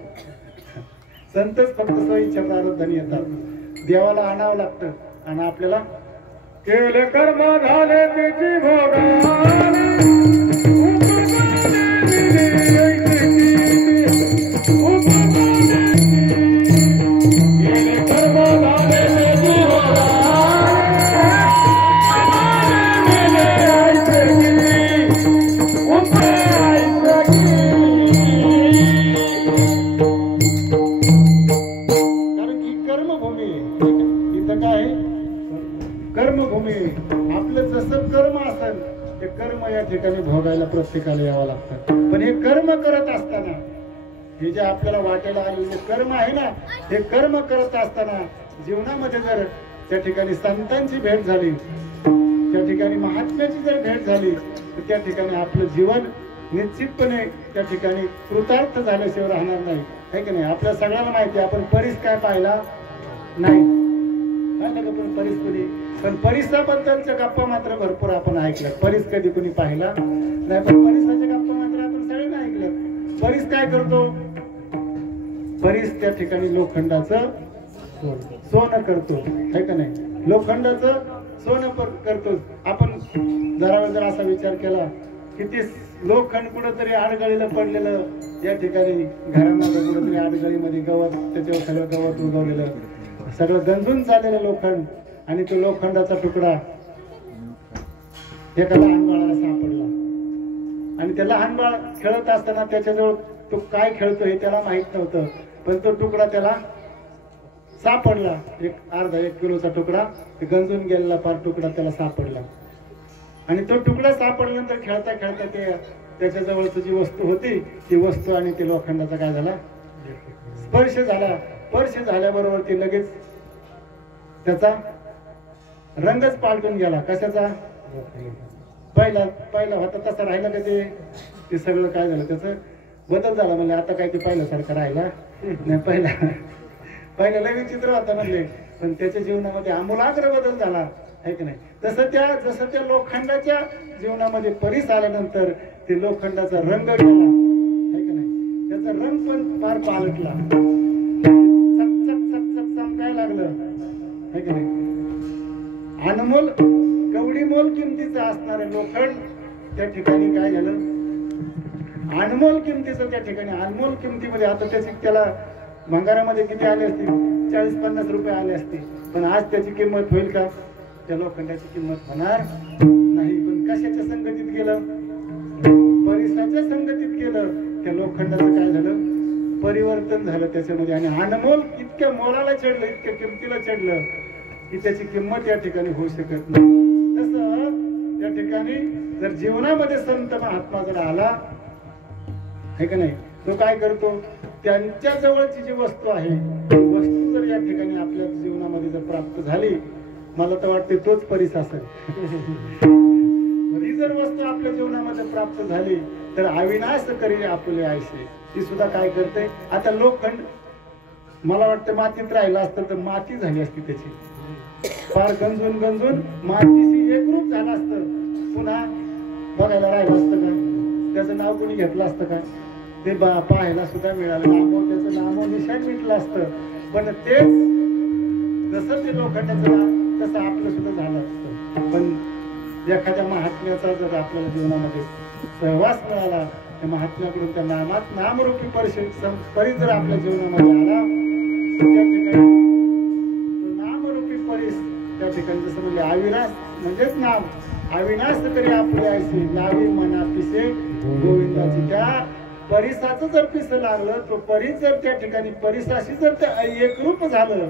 संतच फक्त स्वइच्छा प्रारब्धाने येतात. देवाला आणावं लागतं आणि आपल्याला केले कर्म झाले त्याची भोगाने. ठिकाणी भोगायला प्रत्येकाला यावं लागतं. पण हे कर्म करत असताना, हे जे आपल्याला वाटेला आलेले कर्म आहे ना, हे कर्म करत असताना जीवनामध्ये जर त्या ठिकाणी संतांची भेट झाली, त्या ठिकाणी महात्म्याची जर भेट झाली, तर त्या ठिकाणी आपलं जीवन निश्चितपणे त्या ठिकाणी कृतार्थ झाल्याशिवाय राहणार नाही आहे की नाही. आपल्या सगळ्यांना माहिती आहे, आपण परीस काय पाहिला नाही, पण परिस्थिती, पण परिसाबद्दलच्या गप्पा मात्र भरपूर आपण ऐकल्या. परीस कधी कोणी पाहिला नाही, पण परिसाच्या गप्पा मात्र आपण सगळ्यांना ऐकलं. परीस काय करतो, परीस त्या ठिकाणी लोखंडाचं सोनं करतो आहे का नाही. लोखंडाचं सोनं करतो आपण. जर असा विचार केला की ते लोखंड कुठंतरी आडगळीला पडलेलं, या ठिकाणी घरामध्ये कुठंतरी आडगळीमध्ये गवत, त्याच्यावर सगळं गवत उगवलेलं, सगळं गंजून चाललेलं लोखंड, आणि तो लोखंडाचा तुकडा एका लहान बाळाला सापडला. आणि त्या लहान बाळ खेळत असताना त्याच्याजवळ तो काय खेळतो हे त्याला माहित नव्हतं, पण तो तुकडा त्याला सापडला. अर्धा 1 किलोचा तुकडा, गंजून गेलेला फार तुकडा त्याला सापडला. आणि तो तुकडा सापडल्यानंतर खेळता खेळता त्याच्याजवळची जी वस्तू होती ती वस्तू आणि ते लोखंडाचा काय झाला, स्पर्श झाला. स्पर्श झाल्याबरोबर ते लगेच त्याचा रंगच पालटून गेला. कशाचा? पहिला होता तसा राहिला का ते सगळं काय झालं, त्याचं बदल झाला. म्हणजे आता काय ते पहिल्यासारखं राहिला नाही. पहिला लगेच चित्र होता म्हणले, पण त्याच्या जीवनामध्ये आमूलाग्र बदल झाला आहे की नाही. जसं त्या लोखंडाच्या जीवनामध्ये परीस आल्यानंतर ते लोखंडाचा रंग गेला आहे की नाही, त्याचा रंग पण फार पालटला, चमकायला लागलं आहे की नाही. अनमोल कवडी मोल किमतीचं असणारे लोखंड त्या ठिकाणी काय झालं, अनमोल किमतीचं त्या ठिकाणी, अनमोल किमतीमध्ये आता त्याला भंगारामध्ये किती आले असतील, 40-50 रुपये आले असतील, पण आज त्याची किंमत होईल का? त्या लोखंडाची किंमत होणार नाही. पण कशाच्या संगतीत गेलं, परिसाच्या संगतीत गेलं, त्या लोखंडाचं काय झालं, परिवर्तन झालं त्याच्यामध्ये. आणि अनमोल इतक्या मोलाला चढलं, इतक्या किमतीला चढलं की त्याची किंमत या ठिकाणी होऊ शकत नाही. तसं त्या ठिकाणी जर जीवनामध्ये संत महात्मा जर आला आहे का नाही, तो काय करतो, त्यांच्या जवळची जी वस्तू आहे ती वस्तू जर या ठिकाणी आपल्या जीवनामध्ये जर प्राप्त झाली, मला तर वाटते तोच परीस असेल. ही जर वस्तू आपल्या जीवनामध्ये प्राप्त झाली तर अविनाश करी आपले आयसे. ती सुद्धा काय करते, आता लोखंड मला वाटतं मातीत राहिलं असतं तर माती झाली असती, त्याची फार गंजून मातीशी एकरूप झालं असतं, पुन्हा बघायला राहिलं असतं का, त्याचं नाव कोणी घेतलं असतं का, ते पाहायला सुद्धा मिळालं, त्याचं नामो निशाण मिटलं असतं. पण तेच जसं ते लोखंडाचं नाव तसं आपलं सुद्धा झालं असतं. पण एखाद्या महात्म्याचा जर आपल्याला जीवनामध्ये सहवास मिळाला, त्या महात्म्याकडून त्या नामरूपी परी जर आपल्या जीवनामध्ये आला, त्या ठिकाणी नामरूपी परीस त्या ठिकाणी जसं म्हणजे अविनाश म्हणजेच नाम, अविनाश करी आपले आयसे लावी मना पिसे गोविंदाची. त्या परिसाचं जर पिस लागलं, तो परीस जर त्या ठिकाणी परिसाशी जर एकरूप झालं,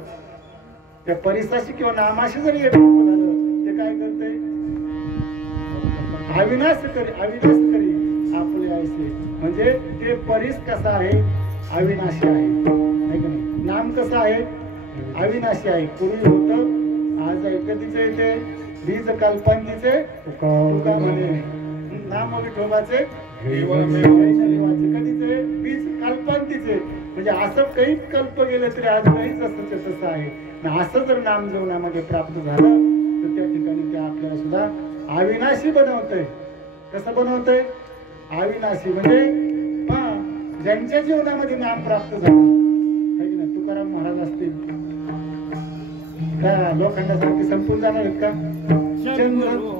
त्या परिसाशी किंवा नामाशी जर एकरूप झालं, ते काय करते, अविनाश करी आपले आयसे. म्हणजे ते परीस कसा आहे, अविनाशी आहे का नाही. नाम कसं आहे, अविनाशी आहे. पूर्वी होतं, आज आहे. कधीचे येते बीज कल्पांतीचे तुका म्हणे, नाम विठोबाचे कधीचे बीज कल्पांतीचे. म्हणजे असं काही कल्प गेले तरी आज काही तसं आहे. असं जर नाम जीवनामध्ये प्राप्त झालं तर त्या ठिकाणी ते आपल्याला सुद्धा अविनाशी बनवतंय. कसं बनवतंय, अविनाशी. म्हणजे ज्यांच्या जीवनामध्ये नाम प्राप्त झालं, तुकाराम महाराज असतील, त्या लोखंडासारखे संपून जाणार आहेत का? चंद्र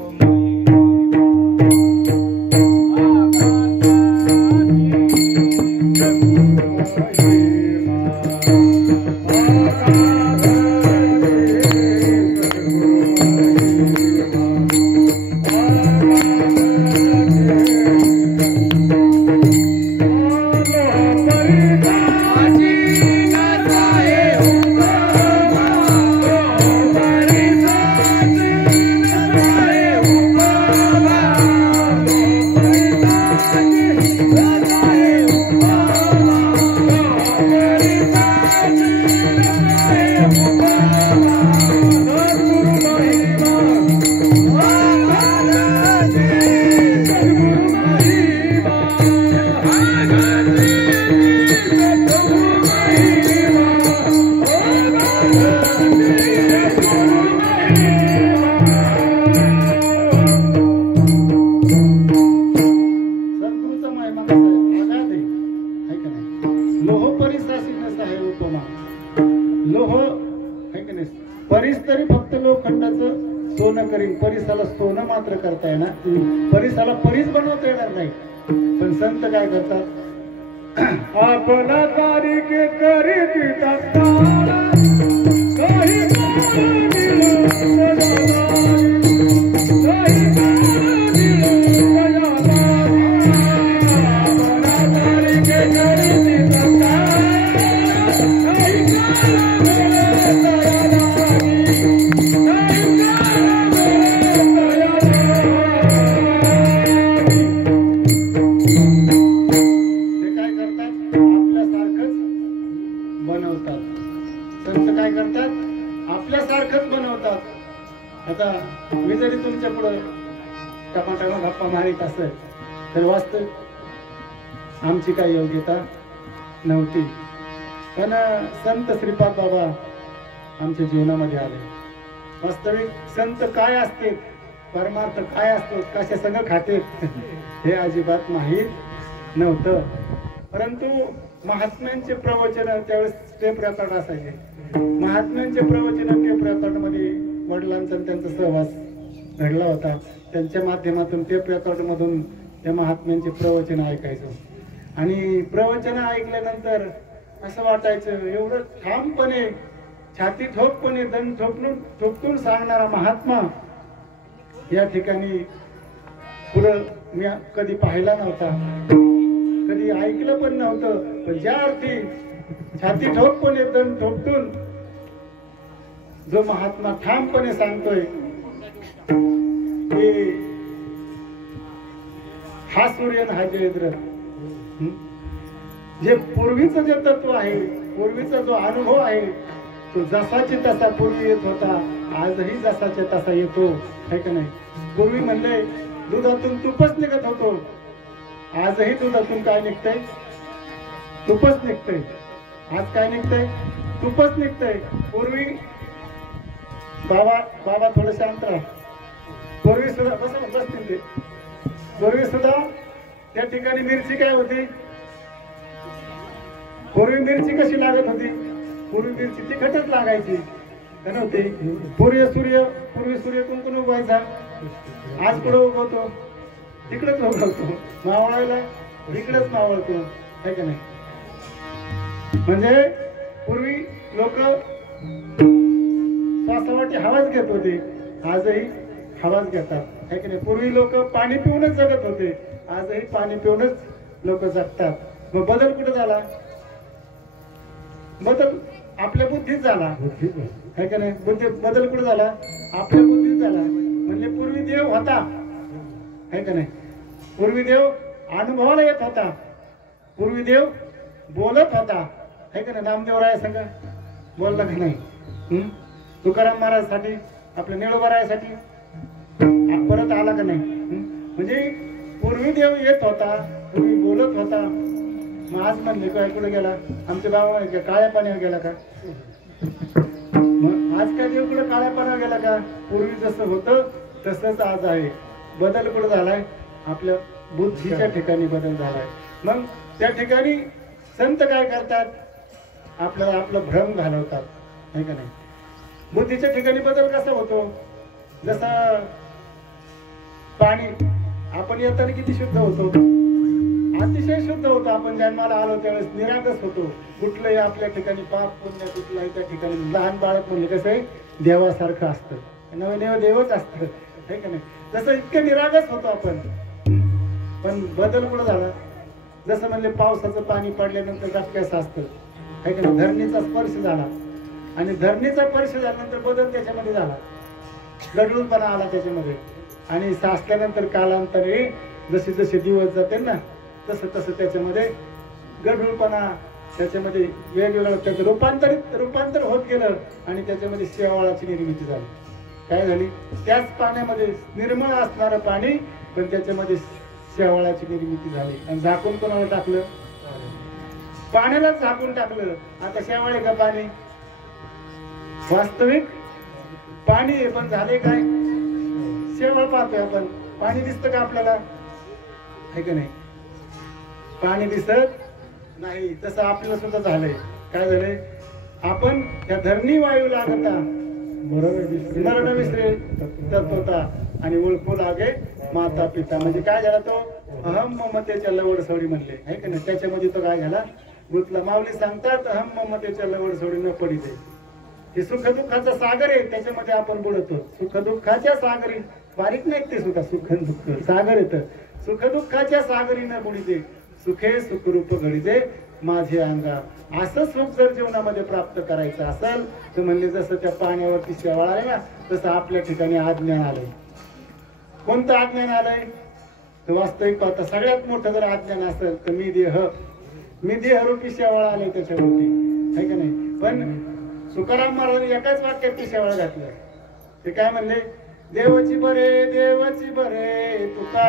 करीन, परीसाला सोनं मात्र करता येणार, परीसाला परीस बनवता येणार नाही. पण संत काय करतात, आपला तारीख करीत तत्काळ काही आता मी जरी तुमच्या पुढं टमाटा गप्पा मारित असेल तर वास्तव आमची काही योग्यता नव्हती. पण संत श्रीपाद बाबा आमच्या जीवनामध्ये आले. वास्तविक संत काय असते, परमार्थ काय असतो, कशा संग खाते हे अजिबात माहीत नव्हतं. परंतु महात्म्यांचे प्रवचन त्यावेळेस टेप रेकॉर्ड असायचे. महात्म्यांचे प्रवचन टेप रेकॉर्ड मध्ये वडिलांचा त्यांचा सहवास घडला होता. त्यांच्या माध्यमातून टेप रेकॉर्ड मधून त्या महात्म्यांचे प्रवचन ऐकायचो. आणि प्रवचन ऐकल्यानंतर असं वाटायचं, एवढं ठामपणे छाती ठोकपणे दंड ठोकून सांगणारा महात्मा या ठिकाणी पुढं मी कधी पाहिला नव्हता, कधी ऐकलं पण नव्हतं. पण ज्या अर्थी छाती ठोकपणे दंड ठोकून जो महात्मा ठामपणे सांगतोय की हा सूर्य हा जयद्रथ, जे पूर्वीचं जे तत्व आहे, पूर्वीचा जो अनुभव आहे तो जसाचे तसा पूर्वी येत होता, आजही जसाचे तसा येतो, है का नाही. पूर्वी म्हणले दुधातून तुपच निघत होतो, आजही दुधातून काय निघतंय, तुपच निघतंय. आज काय निघतंय, तुपच निघतंय. पूर्वी बाबा थोडं शांत राहा. पूर्वी सुद्धा बसतील ते, पूर्वी सुद्धा त्या ठिकाणी मिरची काय होती, पूर्वी मिरची कशी लागत होती, पूर्वी मिरची तिखटच लागायची का नव्हती. पूर्वी सूर्य कुंकून उगवायचा, आज कुठं उगवतो, तिकडेच उगवतो. मावळायला इकडेच मावळतो, है का नाही. म्हणजे पूर्वी लोक श्वासावाटी हवाच घेत होते, आजही हवाच घेतात, है की नाही. पूर्वी लोक पाणी पिऊनच जगत होते, आजही पाणी पिऊनच लोक जगतात. मग बदल कुठे झाला, बदल आपल्या बुद्धीत झाला, है का नाही. बदल कुठे झाला, आपल्या बुद्धीत झाला. म्हणजे पूर्वी देव होता, है का नाही. पूर्वी देव अनुभवाला येत होता, पूर्वी देव बोलत होता, है का नाही. नामदेवराया संग बोलला का नाही, तुकाराम महाराजसाठी, आपल्या निळोबारायासाठी परत आला का नाही. म्हणजे पूर्वी देव येत होता, पूर्वी बोलत होता. मग आज म्हणले काय कुठे गेला, आमच्या बाबा काळ्या पाण्यावर गेला का. मग आज काय देव कुठे काळ्या पाण्यावर गेला का. पूर्वी जसं होतं तसंच आज आहे. बदल कुठे झालाय, आपल्या बुद्धीच्या ठिकाणी बदल झालाय. मग त्या ठिकाणी संत काय करतात, आपला भ्रम घालवतात, है का नाही. बुद्धीच्या ठिकाणी बदल कसा होतो, जसा पाणी आपण येताना किती शुद्ध होतो, अतिशय शुद्ध होतो. आपण जन्माला आलो त्यावेळेस निरागस होतो. कुठलंही आपल्या ठिकाणी पाप पुण्य कुठलाही त्या ठिकाणी लहान बाळक म्हणले कसं आहे, देवासारखं असतं, नवदेव देवच असतं, है का नाही. जसं इतकं निरागस होतो आपण. पण बदल कुठं झाला, जसं म्हणले पावसाचं पाणी पडल्यानंतर डबक्यास असतं, है का नाही. धरणीचा स्पर्श झाला आणि धरणीचा स्पर्श झाल्यानंतर बदल त्याच्यामध्ये झाला, गडूळपणा आला त्याच्यामध्ये. आणि साचल्यानंतर कालांतरे जसे जसे दिवस जाते ना तसं तसं त्याच्यामध्ये गडूळपणा, त्याच्यामध्ये वेगवेगळं त्याचं रूपांतर होत गेलं आणि त्याच्यामध्ये शेवाळाची निर्मिती झाली. काय झाली, त्याच पाण्यामध्ये निर्मळ असणारं पाणी पण त्याच्यामध्ये शेवाळाची निर्मिती झाली. आणि झाकून कोणाला टाकलं, पाण्यालाच झाकून टाकलं. आता शेवाळ आहे का पाणी, वास्तविक पाणी आहे पण झाले काय, शेवाळ पाहतोय आपण. पाणी दिसतं का आपल्याला, है का नाही. पाणी दिसत नाही. तसं आपल्याला सुद्धा झालंय. काय झालंय, आपण त्या धरणी वायू लागता मरण विसरे तत्वता आणि ओळखू लागे माता पिता. म्हणजे काय झाला तो अहम ममतेच्या लवड सोडी म्हणले आहे का नाही. त्याच्यामध्ये तो काय झाला गुतला. माऊली सांगतात अहम ममतेच्या लवड सोडी न पडी दे. हे सुखदुःखाचा सागर आहे, त्याच्यामध्ये आपण बुडतो. सुखदुःखाच्या सागरी बारीक नाही ते सुद्धा सुख दुःख सागर येतं. सुखदुःखाच्या सागरी न बुडी दे, सुखे सुखरूप घडी दे माझे अंगा. असं सुख जर जीवनामध्ये प्राप्त करायचं असेल तर म्हणले जसं त्या पाण्यावरती शेवाळ आले ना तसं आपल्या ठिकाणी अज्ञान आलंय. कोणतं अज्ञान आलंय तर वास्तविक पाहता सगळ्यात मोठं जर अज्ञान असेल तर मी देहरूपी शेवाळ आलंय त्याच्यावरती आहे का नाही. पण तुकाराम महाराजांनी एकाच वाक्यात ती शेवाळ घातलं. ते काय म्हणले देवाची बरे तुका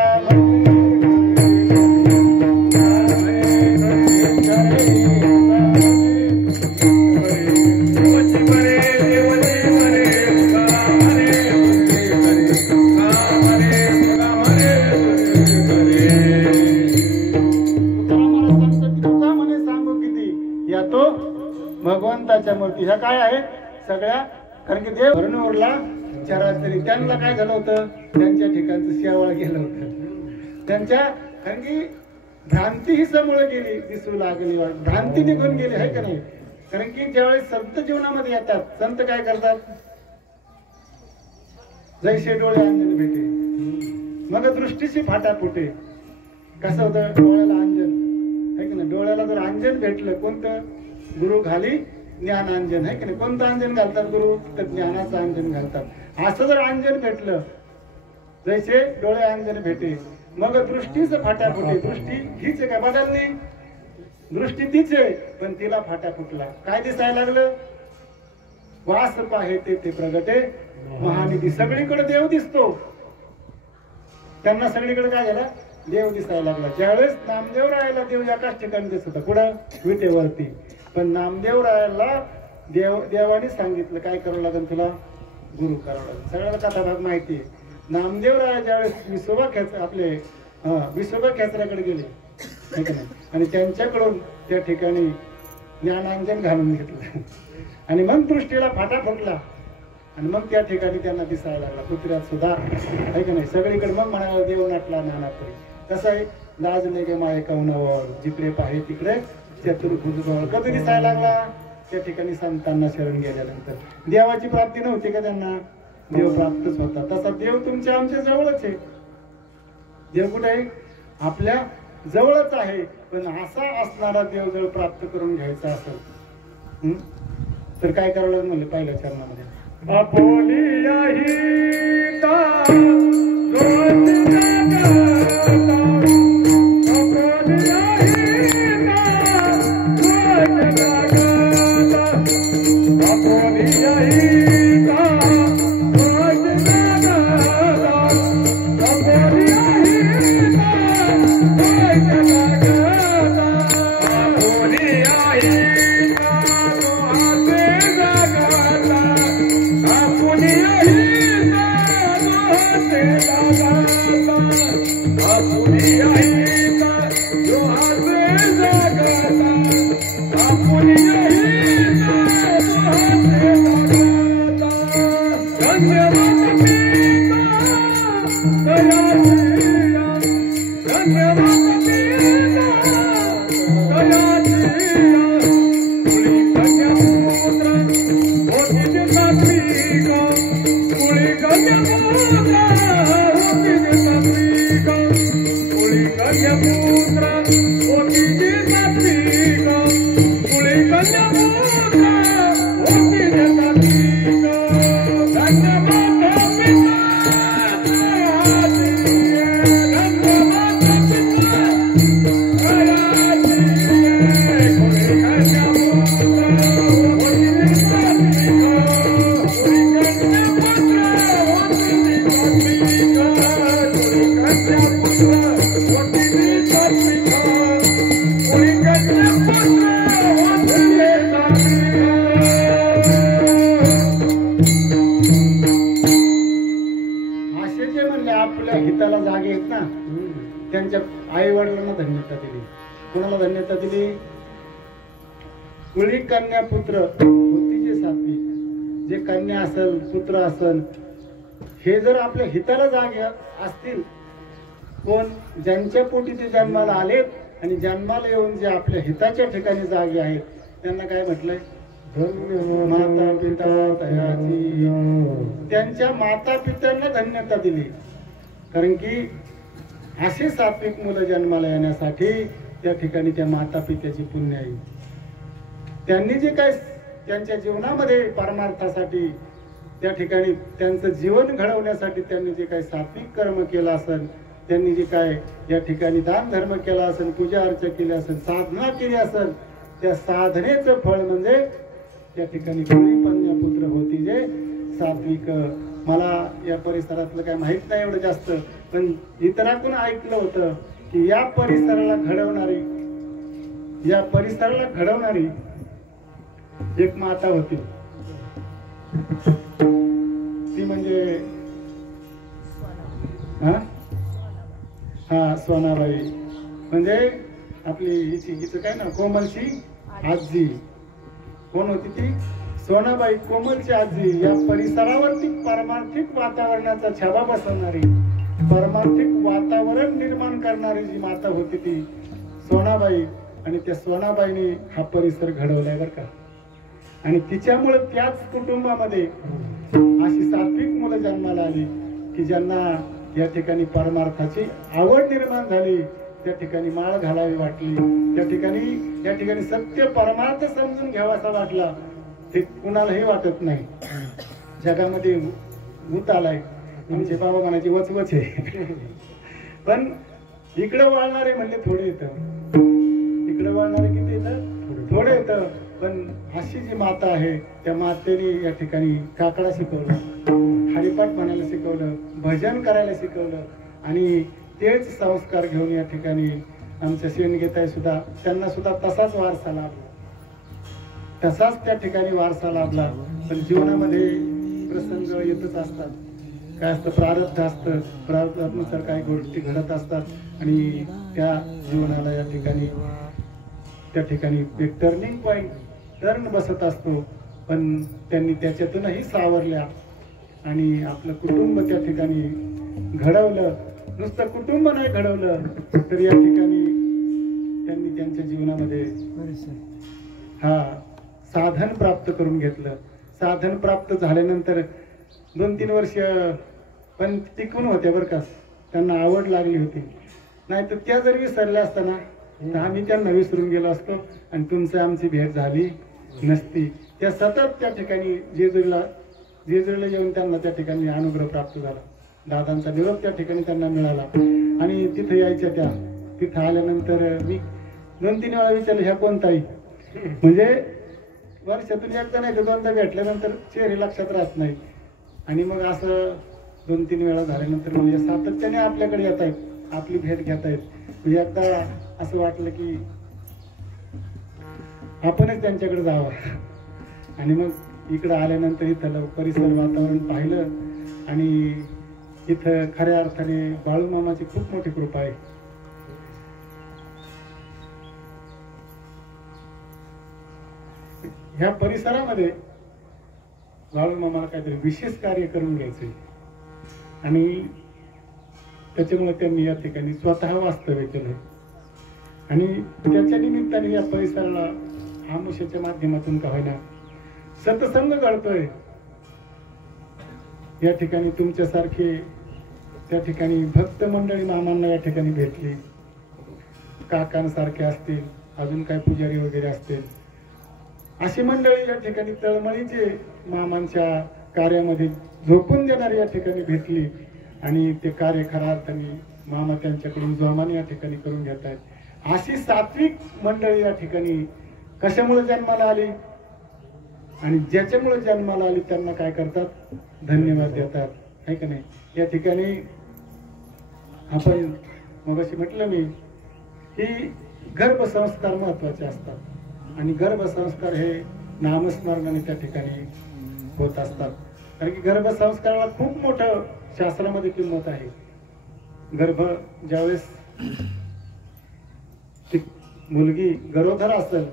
भगवंताच्या मूर्ती ह्या काय आहे सगळ्या. कारण की देव भरणूरला चराचरी त्यांना काय झालं होतं त्यांच्या ठिकाणचं शेवाळ गेलं होतं त्यांच्या. कारण की भ्रांती ही समोर गेली दिसू लागली भ्रांती निघून गेली आहे का नाही. कारण की ज्यावेळेस संत जीवनामध्ये येतात संत काय करतात जैसे डोळे अंजन भेटे मग दृष्टीची फाटा फुटे. कसं होतं डोळ्याला अंजन आहे की नाही. डोळ्याला जर अंजन भेटलं कोणतं गुरु घाली ज्ञानांजन आहे की नाही. कोणतं अंजन घालतात गुरु तर ज्ञानाचं अंजन घालतात. असं जर अंजन भेटलं जैसे डोळे अंजन भेटे मग दृष्टीच फाटा फुटे. दृष्टी हीच आहे काय बदलली दृष्टी तीच आहे पण तिला फाटा फुटला. काय दिसायला लागलं वास पाहे ते प्रगटे महानिधी. सगळीकडे देव दिसतो त्यांना सगळीकडे काय झालं देव दिसायला लागला. ज्यावेळेस नामदेव रायाला देव एकाच ठिकाणी दिसत होता कुठं विटेवरती. पण नामदेव रायाला देवाने सांगितलं काय करावं लागेल तुला गुरु करावं लागेल. सगळ्याला कथाभाग माहिती आहे. नामदेव राया ज्यावेळेस विसोबा खेचराकडे गेले आणि त्यांच्याकडून त्या ठिकाणी ज्ञानांजन घालून घेतलं आणि मग दृष्टीला फाटा फुटला आणि मग त्या ठिकाणी त्यांना दिसायला लागला कुत्र्यात सुद्धा आहे का नाही. सगळीकडे मग म्हणाला देव नाटला नानापुरी. कसं आहे लाज नाही गे माये कवनावर जिकडे पाहे तिकडे चतुर्भुज कधी दिसायला लागला त्या ठिकाणी संतांना शरण गेल्यानंतर. देवाची प्राप्ती नव्हती का त्यांना देव प्राप्तच होता. तसा देव तुमच्या आमच्या जवळच आहे. देव कुठे आहे आपल्या जवळच आहे. पण असा असणारा देव जवळ प्राप्त करून घ्यायचा असेल तर काय करावं लागेल म्हणलं पहिल्या चरणामध्ये त्यांच्या आई वडिलांना धन्यता दिली. कोणाला धन्यता दिली कुळी कन्या पुत्र होती जे सात्विक जे कन्या असेल पुत्र असेल हे जर आपल्या हिताला जागे असतील, कोण ज्यांच्या पोटी ते जन्माला आलेत आणि जन्माला येऊन जे आपल्या हिताच्या ठिकाणी जागे आहेत त्यांना काय म्हटलंय, माता पिता तयाची, त्यांच्या माता पित्यांना धन्यता दिली. कारण की असे सात्विक मुलं जन्माला येण्यासाठी त्या ठिकाणी त्या माता पित्याची पुण्य आहे. त्यांनी जे काय त्यांच्या जीवनामध्ये परमार्थासाठी त्या ठिकाणी त्यांचं जीवन घडवण्यासाठी त्यांनी जे काही सात्विक कर्म केलं असेल, त्यांनी जे काय या ठिकाणी दान धर्म केला असेल, पूजा अर्चा केली असेल, साधना केली असेल, त्या साधनेचं फळ म्हणजे त्या ठिकाणी पुण्य पुत्र होती जे सात्विक. मला या परिसरातलं काय माहित नाही एवढं जास्त, पण इतरांकडून ऐकलं होतं की या परिसराला घडवणारी एक माता होती. ती म्हणजे सोनाबाई, म्हणजे आपली हिचं काय ना कोमलची आजी. कोण होती ती? सोनाबाई, कोमलची आजी. या परिसरावरती पारमार्थिक वातावरणाचा छावा बसवणारी, पारमार्थिक वातावरण निर्माण करणारी जी माता होती ती सोनाबाई. आणि त्या सोनाबाईने हा परिसर घडवलाय बर का. आणि तिच्यामुळे त्याच कुटुंबामध्ये अशी सात्विक मुलं जन्माला आली की ज्यांना या ठिकाणी परमार्थाची आवड निर्माण झाली, त्या ठिकाणी माळ घालावी वाटली, त्या ठिकाणी सत्य परमार्थ समजून घ्यावासा वाटला. हे कुणालाही वाटत नाही. जगामध्ये भूत आलाय, आमचे बाबा म्हणायचे वचवच आहे. पण इकडे वाळणारे म्हणले थोडे येतं, इकडे वाळणारे किती येतं? थोडे येतं. पण अशी जी माता आहे त्या मातेने या ठिकाणी काकडा शिकवलं, हरिपाठ म्हणायला शिकवलं, भजन करायला शिकवलं. आणि तेच संस्कार घेऊन या ठिकाणी आमच्या शेणगेताई सुद्धा, त्यांना सुद्धा तसाच वारसा लाभला, तसाच त्या ठिकाणी वारसा लाभला. पण जीवनामध्ये प्रसंग येतच असतात. काय असतं? प्रारब्ध असतं. प्रारब्धानुसार काही गोष्टी घडत असतात आणि त्या जीवनाला या ठिकाणी एक टर्निंग पॉइंट, टर्न बसत असतो. पण त्यांनी त्याच्यातूनही सावरल्या आणि आपलं कुटुंब त्या ठिकाणी घडवलं. नुसतं कुटुंब नाही घडवलं तर या ठिकाणी त्यांनी त्यांच्या जीवनामध्ये साधन प्राप्त करून घेतलं. साधन प्राप्त झाल्यानंतर 2-3 वर्ष पण टिकून होत्या बरं का. त्यांना आवड लागली होती. नाही तर त्या जर विसरल्या असताना तर आम्ही त्यांना विसरून गेलो असतो आणि तुमची आमची भेट झाली नसती. त्या सतत त्या ठिकाणी जेजुरीला येऊन त्यांना त्या ठिकाणी अनुग्रह प्राप्त झाला. दादांचा निरोप त्या ठिकाणी त्यांना मिळाला आणि तिथं यायच्या त्या. तिथं आल्यानंतर मी 2-3 वेळा विचारलं, ह्या कोण ताई? म्हणजे वर्षातून एकदा नाही तर 2दा भेटल्यानंतर चेहरे लक्षात राहत नाही. आणि मग असं 2-3 वेळा झाल्यानंतर म्हणजे सातत्याने आपल्याकडे येत आहेत, आपली भेट घेत आहेत. म्हणजे एकदा असं वाटलं की आपणच त्यांच्याकडे जावं. आणि मग इकडं आल्यानंतर इथं परिसर वातावरण पाहिलं आणि इथं खऱ्या अर्थाने बाळूमामाची खूप मोठी कृपा आहे. ह्या परिसरामध्ये बाळूमामाला काहीतरी विशेष कार्य करून घ्यायचंय आणि त्याच्यामुळे त्यांनी या ठिकाणी स्वतः वास्तव्य केलंय. आणि त्याच्या निमित्ताने या परिसराला आमुष्याच्या माध्यमातून का होईना सत्संग घडतोय. या ठिकाणी तुमच्यासारखे त्या ठिकाणी भक्त मंडळी मामांना या ठिकाणी भेटली. काकांसारखे असतील, अजून काय पुजारी वगैरे असतील, अशी मंडळी या ठिकाणी तळमळीचे मामांच्या कार्यामध्ये झोकून देणारी या ठिकाणी भेटली. आणि ते कार्य खऱ्या अर्थाने मामा त्यांच्याकडून जोमाने या ठिकाणी करून घेत आहेत. अशी सात्विक मंडळी या ठिकाणी कशामुळे जन्माला आली आणि ज्याच्यामुळे जन्माला आली त्यांना काय करतात? धन्यवाद देतात, आहे का नाही? या ठिकाणी आपण मगाशी म्हटलं मी की गर्भसंस्कार महत्वाचे असतात आणि गर्भसंस्कार हे नामस्मरणाने त्या ठिकाणी होत असतात. कारण की गर्भसंस्काराला खूप मोठं शास्त्रामध्ये किंमत आहे. गर्भ ज्यावेळेस मुलगी गरोदर असेल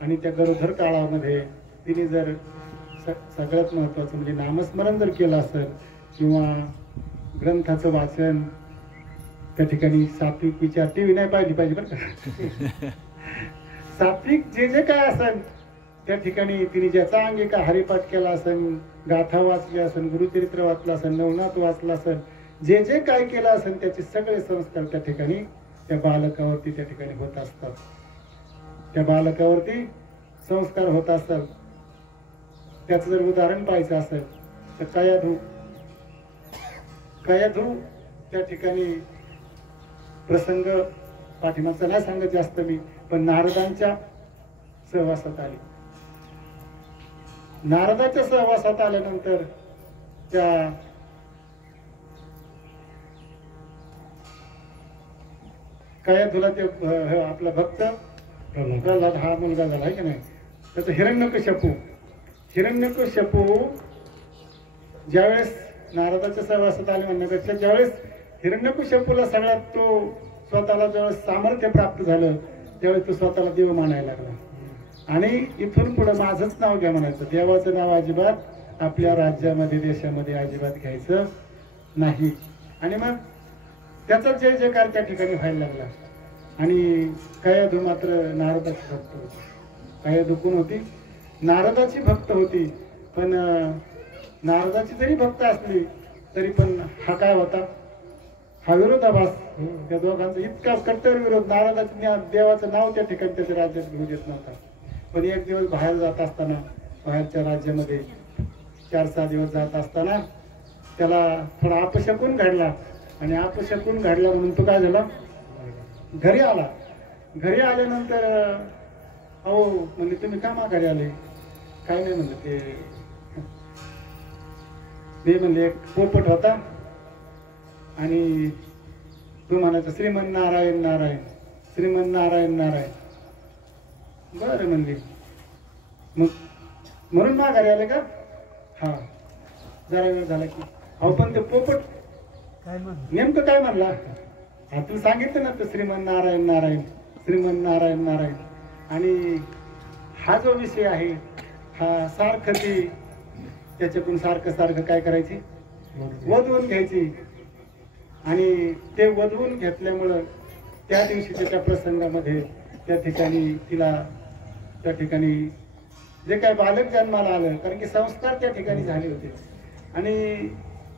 आणि त्या गरोदर काळामध्ये तिने जर सगळ्यात महत्वाचं म्हणजे नामस्मरण जर केलं असेल किंवा ग्रंथाचं वाचन, त्या ठिकाणी सात्विक विचार टीव्ही नाही पाहिली पाहिजे बरं का. सात्विक जे जे काय असेल त्या ठिकाणी तिने ज्याचा अंगिका हरिपाठ केला असेल, गाथा वाचली असेल, गुरुचरित्र वाचलं असेल, नवनाथ वाचला असेल, जे जे काय केलं असेल त्याचे सगळे संस्कार त्या ठिकाणी त्या बालकावरती त्या ठिकाणी होत असतात. त्या बालकावरती संस्कार होत असतात. त्याचं जर उदाहरण पाहायचं असेल तर कयाधू त्या ठिकाणी प्रसंग पाठीमागचा नाही सांगत जास्त मी, पण नारदांच्या सहवासात आली. नारदाच्या सहवासात आल्यानंतर त्या कयाधूला ते आपला भक्त प्रल्हाद हा मुलगा झाला आहे की नाही, त्याचा हिरण्यकश्यपू ज्यावेळेस नारदाच्या सहवासात आले म्हणण्यापेक्षा ज्यावेळेस हिरण्यकश्यपूला सगळ्यात तो स्वतःला ज्यावेळेस सामर्थ्य प्राप्त झालं त्यावेळेस तो स्वतःला देव मानायला लागला. आणि इथून पुढे माझंच नाव घ्या म्हणायचं, देवाचं नाव अजिबात आपल्या राज्यामध्ये देशामध्ये अजिबात घ्यायचं नाही. आणि मग त्याचा जय जयकार त्या ठिकाणी व्हायला लागला. आणि कयाधू मात्र नारदाची भक्त होती. कयाधू कोण होती? नारदाची भक्त होती. पण नारदाची जरी भक्त असली तरी पण हा काय होता? हा विरोधाभास. त्या दोघांचा इतका कट्टर विरोध. नारदाच्या देवाचं नाव त्या ठिकाणी त्याच्या राज्यात घेऊ देत नव्हता. पण एक दिवस बाहेर जात असताना, बाहेरच्या राज्यामध्ये 4-6 दिवस जात असताना त्याला थोडा अपशकुन घडला. आणि अपशकुन घडला म्हणून तो काय झाला? घरी आला. घरी आल्यानंतर अहो म्हणजे तुम्ही का माघारी आले? काय नाही म्हणलं, ते म्हणले एक पोपट होता आणि तो म्हणायचा श्रीमन्नारायण नारायण, श्रीमन्नारायण नारायण. बरं म्हणली, मग म्हणून माघारी आले का? हा. जरा वेळ झाला की अहो पण ते पोपट नेमकं काय म्हणला? हा तुला सांगितलं ना, तर श्रीमन्नारायण नारायण, श्रीमन्नारायण नारायण. आणि हा जो विषय आहे हा सारखं ती त्याच्यातून सारखं काय करायची? वधवून घ्यायची. आणि ते वधवून घेतल्यामुळं त्या दिवशीच्या त्या प्रसंगामध्ये त्या ठिकाणी तिला त्या ठिकाणी जे काय बालक जन्माला आलं, कारण की संस्कार त्या ठिकाणी झाले होते. आणि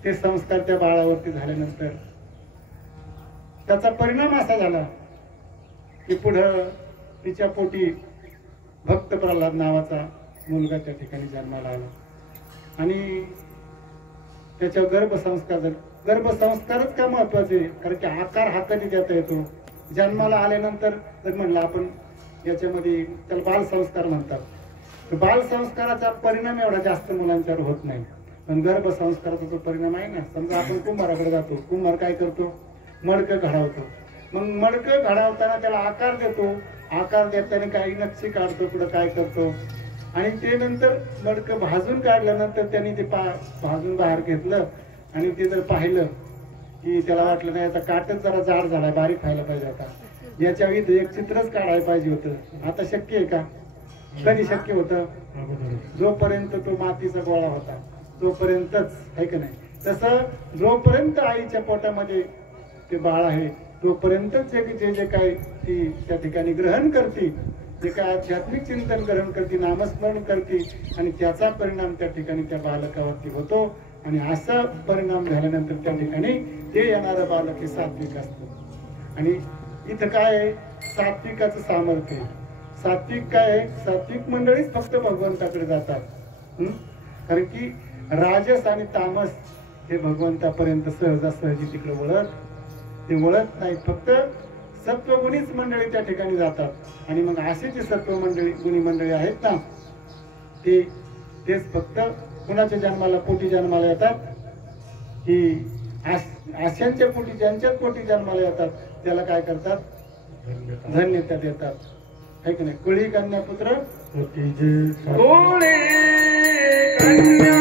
ते संस्कार त्या बाळावरती झाल्यानंतर त्याचा परिणाम असा झाला की पुढं तिच्या पोटी भक्त प्रल्हाद नावाचा मुलगा त्या ठिकाणी जन्माला आला. आणि त्याच्या गर्भसंस्कार झाले. गर्भसंस्कारच का महत्वाचे? कारण की आकार हाताने देता येतो. जन्माला आल्यानंतर जर म्हणलं आपण याच्यामध्ये त्याला बालसंस्कार म्हणतात, तर बालसंस्काराचा परिणाम एवढा जास्त मुलांच्यावर होत नाही. पण गर्भसंस्काराचा जो परिणाम आहे ना, समजा आपण कुंभाराकडे जातो, कुंभार काय करतो? मडकं घडवतो. मग मडकं घडवताना त्याला आकार देतो. आकार देताना काही नक्षी काढतो, पुढे काय करतो. आणि ते नंतर मडकं भाजून काढल्यानंतर त्यांनी ते भाजून बाहेर घेतलं आणि ते जर पाहिलं की त्याला वाटलं नाही, आता काटच जरा जाड झालाय, बारीक व्हायला पाहिजे, आता याच्या विरुद्ध एक चित्रच काढायला पाहिजे होतं. आता शक्य आहे का? कधी शक्य होतं? जोपर्यंत तो मातीचा गोळा होता तोपर्यंतच, आहे का नाही? तसं जोपर्यंत आईच्या पोटामध्ये ते बाळ आहे तोपर्यंतच जे काय ती त्या ठिकाणी ग्रहण करते, जे काय आध्यात्मिक चिंतन ग्रहण करते, नामस्मरण करते, आणि त्याचा परिणाम त्या ठिकाणी त्या बालकावरती होतो. आणि असा परिणाम झाल्यानंतर त्या ठिकाणी ते येणारं बालक हे सात्विक असतं. आणि इथं काय आहे? सात्विकाचं सामर्थ्य. सात्विक काय आहे? सात्विक मंडळीच फक्त भगवंताकडे जातात. कारण की राजस आणि तामस हे भगवंतापर्यंत सहजासहजी तिकडे वळत नाहीत. फक्त सत्वगुणीच मंडळी त्या ठिकाणी जातात. आणि मग असे जे सत्व गुणी मंडळी आहेत ना, तेच फक्त कुणाच्या जन्माला पोटी जन्माला येतात की आशांच्या पोटी, ज्यांच्याच पोटी जन्माला येतात त्याला काय करतात? धन्यता देतात, है की नाही? कुळी कन्या पुत्र कन्या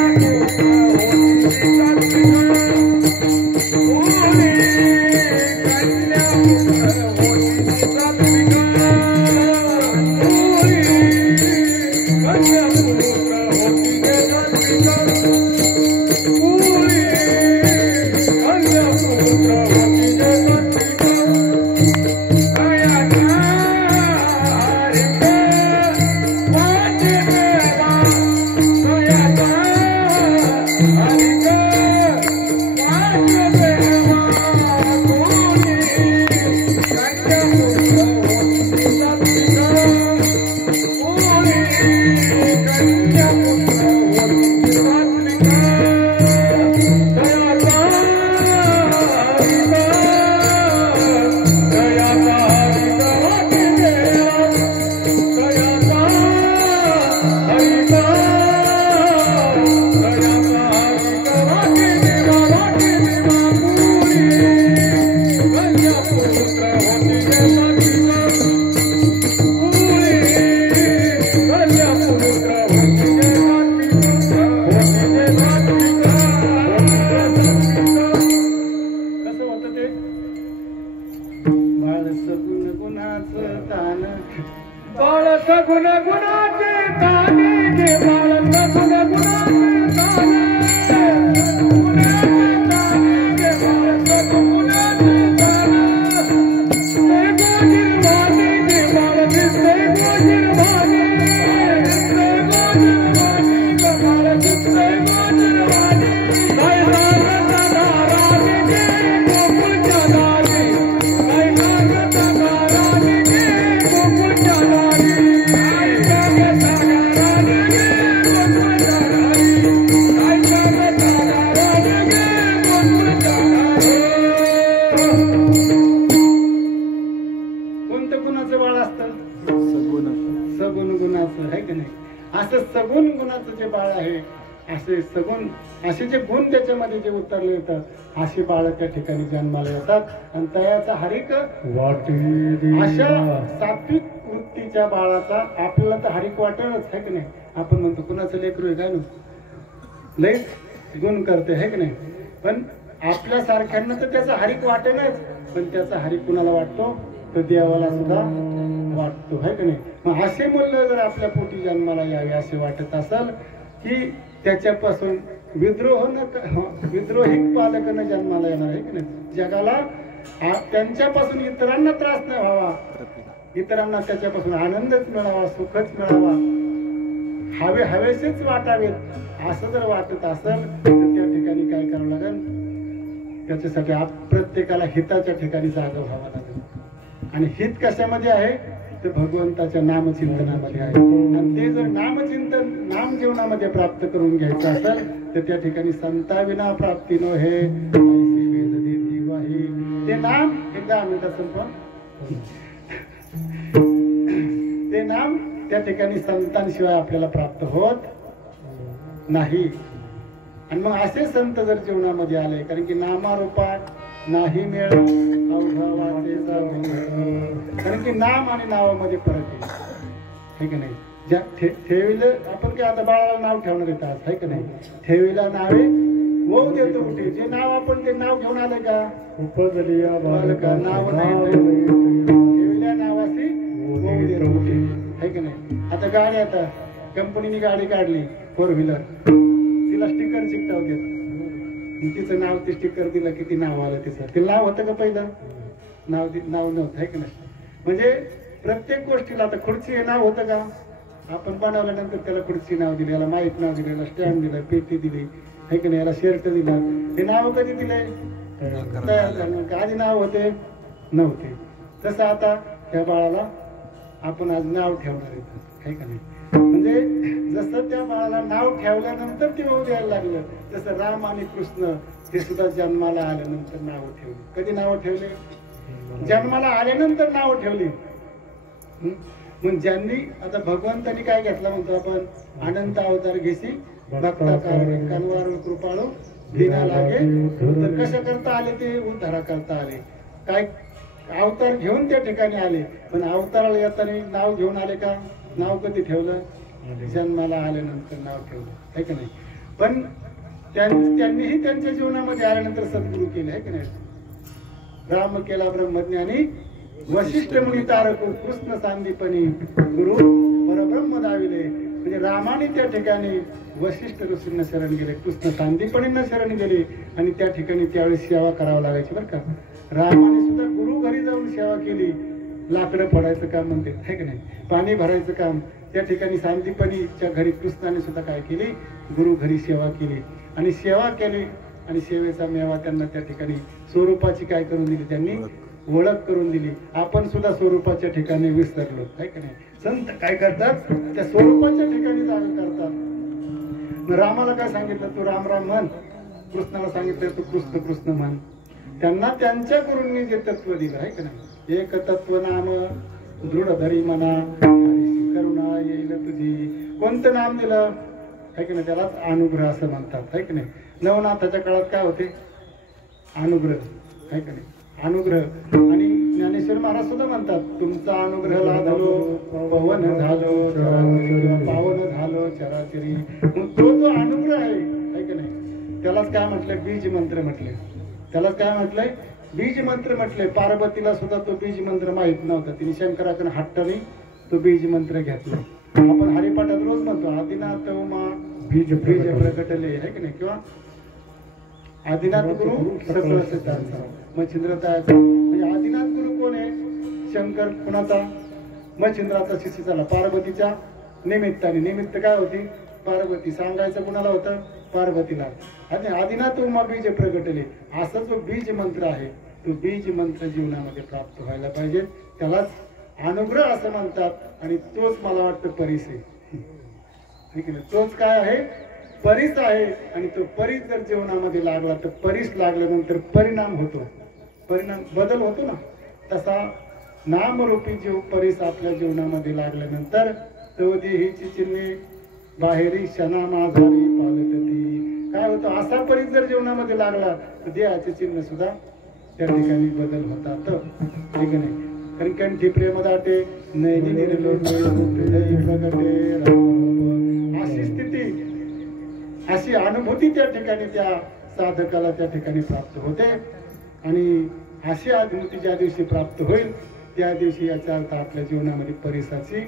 बाळ सगुण गुणाचे ताने गे बाळ सगुण गुणाचे ताने गे बाळ सगुण गुणाचे ताने ते गोजिरवाणे गे बाळ दिसते गोजिरवाणे दिसते गोजिरवाणे गे बाळ दिसते गोजिरवाणे काय लागता दाराने गे गोकुळच्या दारी काय लागता दाराने गे गोकुळच्या दारी काय लागता दाराने गे गोकुळच्या दारी काय लागता दाराने गे गोकुळच्या दारी. कोणतं गुणाचं बाळ असतं? सगुण गुणाचं आहे की नाही? असं सगुण गुणाचं जे बाळ आहे, असे जे गुण त्याच्यामध्ये जे उतरले येतात अशी बाळ त्या ठिकाणी जन्माला येतात आणि तयाचा हरिक अशा सात्विक वृत्तीच्या बाळाचा आपल्याला तर हरिक वाटणच आहे की नाही? आपण म्हणतो कुणाचं लेकरू आहे काय ना लयच गुण करते आहे की नाही? पण आपल्या सारख्यांना तर त्याचा हरिक वाटेनच, पण त्याचा हरिक कुणाला वाटतो? तर देवाला सुद्धा वाटतो आहे की नाही? मग असे मूल्य जर आपल्या पोटी जन्माला यावे असे वाटत असेल की त्याच्यापासून विद्रोही पालकांना जन्माला येणार आहे की नाही? जगाला त्यांच्यापासून इतरांना त्रास नाही व्हावा, इतरांना त्याच्यापासून आनंदच मिळावा, सुखच मिळावा, हवेशीच वाटावेत असं जर वाटत असेल तर त्या ठिकाणी काय करावं लागेल? त्याच्यासाठी प्रत्येकाला हिताच्या ठिकाणी जागा व्हावं लागेल. आणि हित कशामध्ये आहे? ते भगवंताच्या नामचिंतनामध्ये आहे. आणि ते जर नामचिंतन नाम जीवनामध्ये प्राप्त करून घ्यायचं असेल तर त्या ठिकाणी संताविना प्राप्ती नो हे वेद देती ग्वाही. ते नाम एकदा आम्ही तसं पण ते नाम त्या ठिकाणी संतांशिवाय आपल्याला प्राप्त होत नाही. आणि मग असे संत जर जीवनामध्ये आले, कारण की नामारूपा नाही मेळ अवघा वाटेचा भंग. कारण की नाम आणि नावामध्ये फरक आहे की नाही? ज्या ठेवीला आपण काय आता बाळाला नाव ठेवणार येतात आहे की नाही? ठेवीला नावे वो देतो कुठे? जे नाव आपण ते नाव घेऊन आलं का? उपजलिया बालका नाव नाही ठेवीला नावाशी वो देतो कुठे आहे की नाही? आता गाडी, आता कंपनीने गाडी काढली 4 व्हीलर, तिला स्टिकर चिकटावतात. तिचं नाव ते स्टिकर दिलं किती नाव आलं तिचं. ते नाव होतं का पहिलं? नाव नव्हतं आहे की नाही? म्हणजे प्रत्येक गोष्टीला आता खुर्ची हे नाव होतं का? आपण बनवल्यानंतर त्याला खुर्ची नाव दिली, याला माईक नाव दिलं, याला स्टँड दिलं, पेटी दिली आहे की नाही? याला शर्ट दिलं. हे नाव कधी दिले? तयार झालं. आधी नाव होते नव्हते. तसं आता त्या बाळाला आपण आज नाव ठेवणार आहे का नाही? म्हणजे जसं त्या बाळाला नाव ठेवल्यानंतर ते होऊ द्यायला लागलं, तसं राम आणि कृष्ण ते सुद्धा जन्माला आल्यानंतर नाव ठेवली. कधी नाव ठेवले? जन्माला आल्यानंतर नाव ठेवली. मग ज्यांनी आता भगवंतानी काय घेतला म्हणतो आपण? अनंत अवतार घेसी भक्ता कनवार कृपाळू दिना लागे. तर कशा करता आले? ते उद्धारा करता आले. काय अवतार घेऊन त्या ठिकाणी आले, पण अवताराला येताना नाव घेऊन आले का? नाव कधी ठेवलं? जन्माला आल्यानंतर नाव ठेवलं आहे की नाही? पण त्यांनीही त्यांच्या जीवनामध्ये आल्यानंतर सद्गुरू केले आहे की नाही? राम केला ब्रह्मज्ञानी वशिष्ठ मुनी तारको कृष्ण सांदीपणी गुरु परब्रह्म दाविले. म्हणजे रामाने त्या ठिकाणी वशिष्ठ ऋषींना शरण गेले, कृष्ण सांदीपणींना शरण गेले आणि त्या ठिकाणी त्यावेळेस सेवा करावं लागायची बरं का. रामाने सुद्धा गुरु घरी जाऊन सेवा केली. लाकडं फोडायचं काम म्हणते आहे की नाही? पाणी भरायचं काम त्या ठिकाणी सांदीपणीच्या घरी कृष्णाने सुद्धा काय केली? गुरु घरी सेवा केली आणि सेवा केली आणि सेवेचा मेवा त्यांना त्या ठिकाणी स्वरूपाची काय करून दिली? त्यांनी ओळख करून दिली. आपण सुद्धा स्वरूपाच्या ठिकाणी विसरलो आहे की नाही? संत काय करतात? त्या स्वरूपाच्या ठिकाणी जागा करतात. रामाला काय सांगितलं? तू राम राम म्हण. कृष्णाला सांगितलं तू कृष्ण कृष्ण म्हण. त्यांना त्यांच्या गुरूंनी जे तत्व दिलं आहे की नाही? एक तत्व नाम दृढ धरी म्हणा करुणा येईल तुझी. कोणतं नाम दिलं आहे की नाही? त्यालाच अनुग्रह असं म्हणतात आहे की नाही? नवनाथाच्या काळात काय होते? अनुग्रह आहे की नाही? अनुग्रह. आणि ज्ञानेश्वर महाराज सुद्धा म्हणतात तुमचा अनुग्रह लादलो पवन झालो किंवा पावन झालो चराचरी. मग तो जो अनुग्रह आहे की नाही? त्यालाच काय म्हटलंय? बीज मंत्र म्हटले. त्यालाच काय म्हटलंय? बीज मंत्र म्हटले. पार्वतीला सुद्धा तो बीज मंत्र माहित नव्हता. तिने शंकराकडे हट्टाने तो बीज मंत्र घेतला. आपण हरिपाठात रोज म्हणतो आदिनाथ उमा बीज बीज प्रकटले आहे की नाही, किंवा आदिनाथ गुरु सकळ सिद्धांचा मच्छिंद्रताचा. म्हणजे आदिनाथ गुरु कोण आहे? शंकर. कुणाचा? मच्छिंद्राचा शिष्य झाला पार्वतीच्या निमित्ताने. निमित्त काय होती? पार्वती. सांगायचं कुणाला होतं? पार्वतीला. आणि आदिनाथ उमा बीज प्रगटले असा जो बीज मंत्र आहे तो बीज मंत्र जीवनामध्ये प्राप्त व्हायला पाहिजे. त्यालाच अनुग्रह असं म्हणतात. आणि तोच मला वाटतं परीस आहे. ठीक आहे ना? तोच काय आहे? परीस आहे. आणि तो परीस जर जीवनामध्ये लागला तर परीस लागल्यानंतर परिणाम होतो. परिणाम बदल होतो ना. तसा नामरूपी जीव परीस आपल्या जीवनामध्ये लागल्यानंतर तो देहीची चिन्हे बाहेरी क्षणा माझारी पालटती. काय होतं? असा परीस जर जीवनामध्ये लागला तर देहाचे चिन्ह सुद्धा त्या ठिकाणी बदल होतात. ठीक नाही? कारण कंठी प्रेम दाटे नैनी निर्लोटे हृदय प्रगटे राम. अशी स्थिती, अशी अनुभूती त्या ठिकाणी त्या साधकाला त्या ठिकाणी प्राप्त होते. आणि अशी अनुभूती ज्या दिवशी प्राप्त होईल त्या दिवशी याचा अर्थ आपल्या जीवनामध्ये परिसाची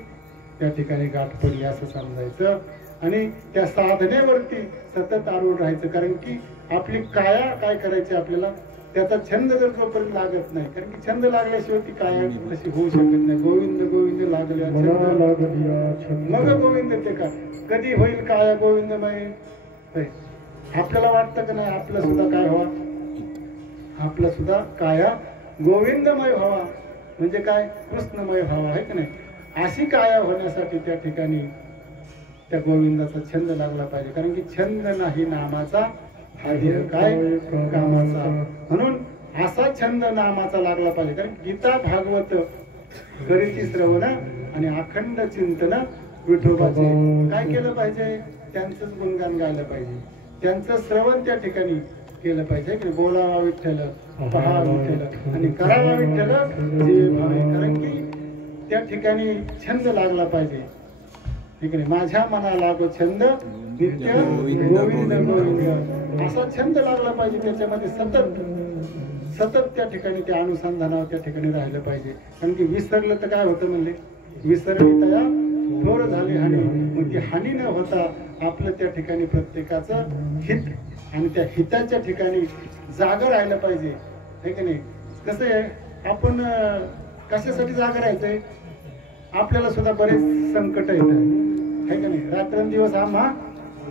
त्या ठिकाणी गाठ पडली असं समजायचं. आणि त्या साधनेवरती सतत आरूढ राहायचं. कारण की आपली काया काय करायची आपल्याला? त्याचा छंद जर जोपर्यंत लागत नाही, कारण की छंद लागल्याशिवाय ती काया तशी होऊ शकत नाही. गोविंद गोविंद लागल्या मग गोविंद ते का कधी होईल काया गोविंदमय? आपल्याला वाटतं का नाही आपलं सुद्धा काय व्हावा? आपलं सुद्धा काया गोविंदमय व्हावा. म्हणजे काय? कृष्णमय व्हावा आहे की नाही? अशी काया होण्यासाठी त्या ठिकाणी त्या गोविंदाचा छंद लागला पाहिजे. कारण की छंद नाही नामाचा हा देह काय कामाचा. म्हणून असा छंद नामाचा लागला पाहिजे. कारण गीता भागवत करीची श्रवण आणि अखंड चिंतन विठोबाचे काय केलं पाहिजे? त्यांचंच गुणगान गायलं पाहिजे. त्यांचं श्रवण त्या ठिकाणी केलं पाहिजे की बोलावा विठ्ठल, पहा विठ्ठल आणि करावा विठ्ठल जे भावे. कारण की त्या ठिकाणी छंद लागला पाहिजे. ठीक आहे? माझ्या मनाला लागो छंद नित्य गोविंद गोविंद असा छंद लागला पाहिजे. त्याच्यामध्ये सतत त्या ठिकाणी त्या अनुसंधानावर त्या ठिकाणी राहिलं पाहिजे. कारण की विसरलं तर काय होतं म्हणले? विसरली तया थोर झाली हानी. मग ती हानी न होता आपलं त्या ठिकाणी प्रत्येकाचं हित आणि त्या हिताच्या ठिकाणी जागा राहायला पाहिजे. हे की नाही? कसं आहे? आपण कशासाठी जागा राहायचंय? आपल्याला सुद्धा बरेच संकट येतात है का नाही? रात्रंदिवस आम्हा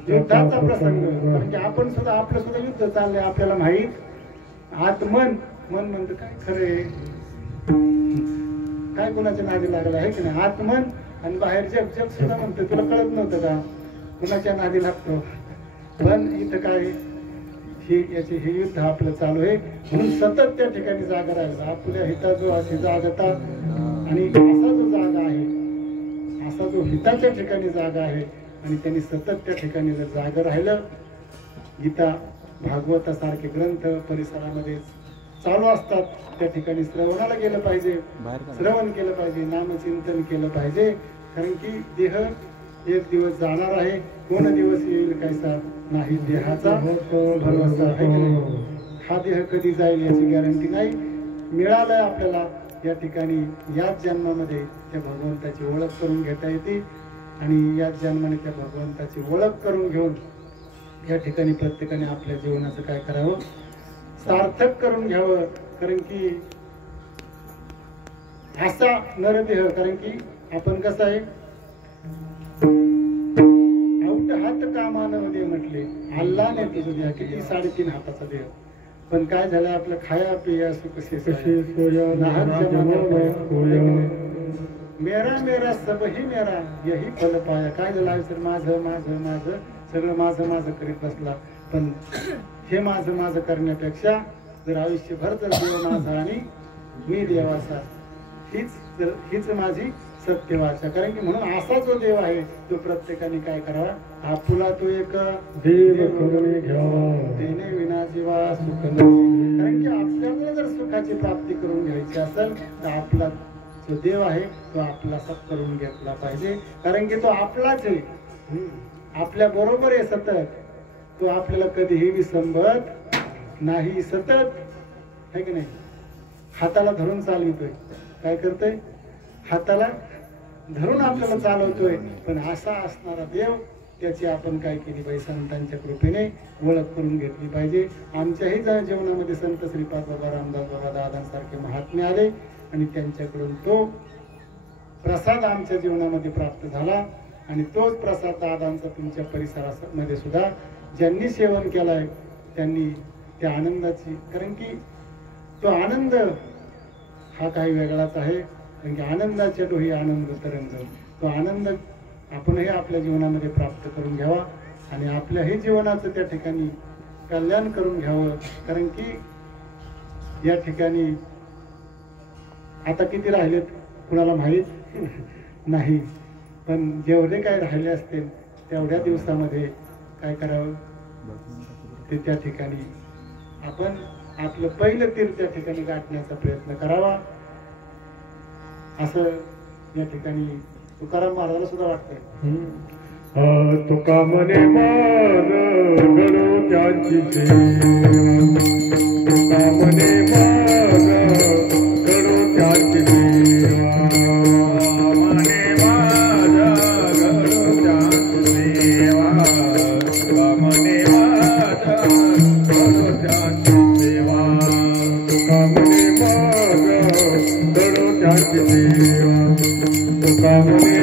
युद्धाचा प्रसंग. कारण की आपण सुद्धा आपलं सुद्धा युद्ध चाललंय आपल्याला माहित. आत मन म्हणतं काय खरंय काय कुणाच्या नादी लागला आहे की नाही? आत्मन आणि बाहेर जग सुद्धा म्हणतं तुला कळत नव्हतं का? कुणाच्या नादी लागतो. पण इथं काय हे युद्ध आपलं चालू आहे. म्हणून सतत त्या ठिकाणी जागा राहिला. आपल्या हिता जो अशी जागता आणि असा जो जागा आहे, असा जो हिताच्या ठिकाणी जागा आहे आणि त्यांनी सतत त्या ठिकाणी जर जागा राहिलं, गीता भागवतासारखे ग्रंथ परिसरामध्ये चालू असतात त्या ठिकाणी श्रवणाला गेलं पाहिजे. श्रवण केलं पाहिजे, नामचिंतन केलं पाहिजे. कारण की देह एक दिवस जाणार आहे. कोण दिवस येईल कैसा नाही देहाचा भरोसा आहे की नाही? हा देह कधी जाईल याची गॅरंटी नाही. मिळालंय आपल्याला या ठिकाणी याच जन्मामध्ये त्या भगवंताची ओळख करून घेता येते. आणि याच जन्माने त्या भगवंताची ओळख करून घेऊन या ठिकाणी प्रत्येकाने आपल्या जीवनाचं काय करावं? सार्थक करून घ्यावं. कारण की असा नरदेह, कारण की आपण कसं आहे आउट हात कामानं दे म्हटले अल्लाने तुझं द्या किती 3.5 हाताचा देह. पण काय झालं आपलं खाया पिया सुख से मेरा मेरा सब ही मेरा यही फल पाया. काय झालं सर माझं माझं माझं सगळं माझं माझं करीत बसला. पण हे माझं माझं करण्यापेक्षा जर आयुष्यभर जर देव माझा आणि मी देवाचा हीच माझी सत्य वाचा. कारण की म्हणून असा जो देव आहे तो प्रत्येकाने काय करावा? आपुला तो एक देव करून घ्यावा देणे विना जीवा सुख नाही. कारण की आपल्याला जर सुखाची प्राप्ती करून घ्यायची असेल तर आपला जो देव आहे तो आपला सब करून घेतला पाहिजे. कारण की तो आपलाच आहे, आपल्या बरोबर आहे सतत. तो आपल्याला कधीही विसंबत नाही. सतत आहे की नाही? हाताला धरून चालवितोय. काय करतोय? हाताला धरून आपल्याला चालवतोय, पण असा असणारा देव त्याची आपण काय केली पाहिजे, संतांच्या कृपेने ओळख करून घेतली पाहिजे. आमच्याही जीवनामध्ये संत श्रीपाद बाबा, रामदास बाबा, दादांसारखे महात्मे आले आणि त्यांच्याकडून तो प्रसाद आमच्या जीवनामध्ये प्राप्त झाला. आणि तोच प्रसाद दादांचा तुमच्या परिसरामध्ये सुद्धा ज्यांनी सेवन केलाय त्यांनी त्या आनंदाची, कारण की तो आनंद हा काही वेगळाच आहे. कारण की आनंदाच्या डोही आनंद तरंग, तो आनंद आपणही आपल्या जीवनामध्ये प्राप्त करून घ्यावा आणि आपल्याही जीवनाचं त्या ठिकाणी कल्याण करून घ्यावं. कारण की या ठिकाणी आता किती राहिलेत कुणाला माहीत नाही, पण जेवढे काय राहिले असतील तेवढ्या दिवसामध्ये काय करावं, ते त्या ठिकाणी आपण आपलं पहिलं तीर त्या ठिकाणी गाठण्याचा प्रयत्न करावा, असं या ठिकाणी तुकाराम महाराजाला सुद्धा वाटतंय. तुका म्हणे माग घडो त्याची तुका म्हणे माग घडो त्याची म्हणे माझ घडो त्याची सेवा, तुका म्हणे माझ घडो त्याची सेवा, तुका म्हणे माग घडो त्याची सेवा, तुका म्हणे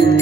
Oh,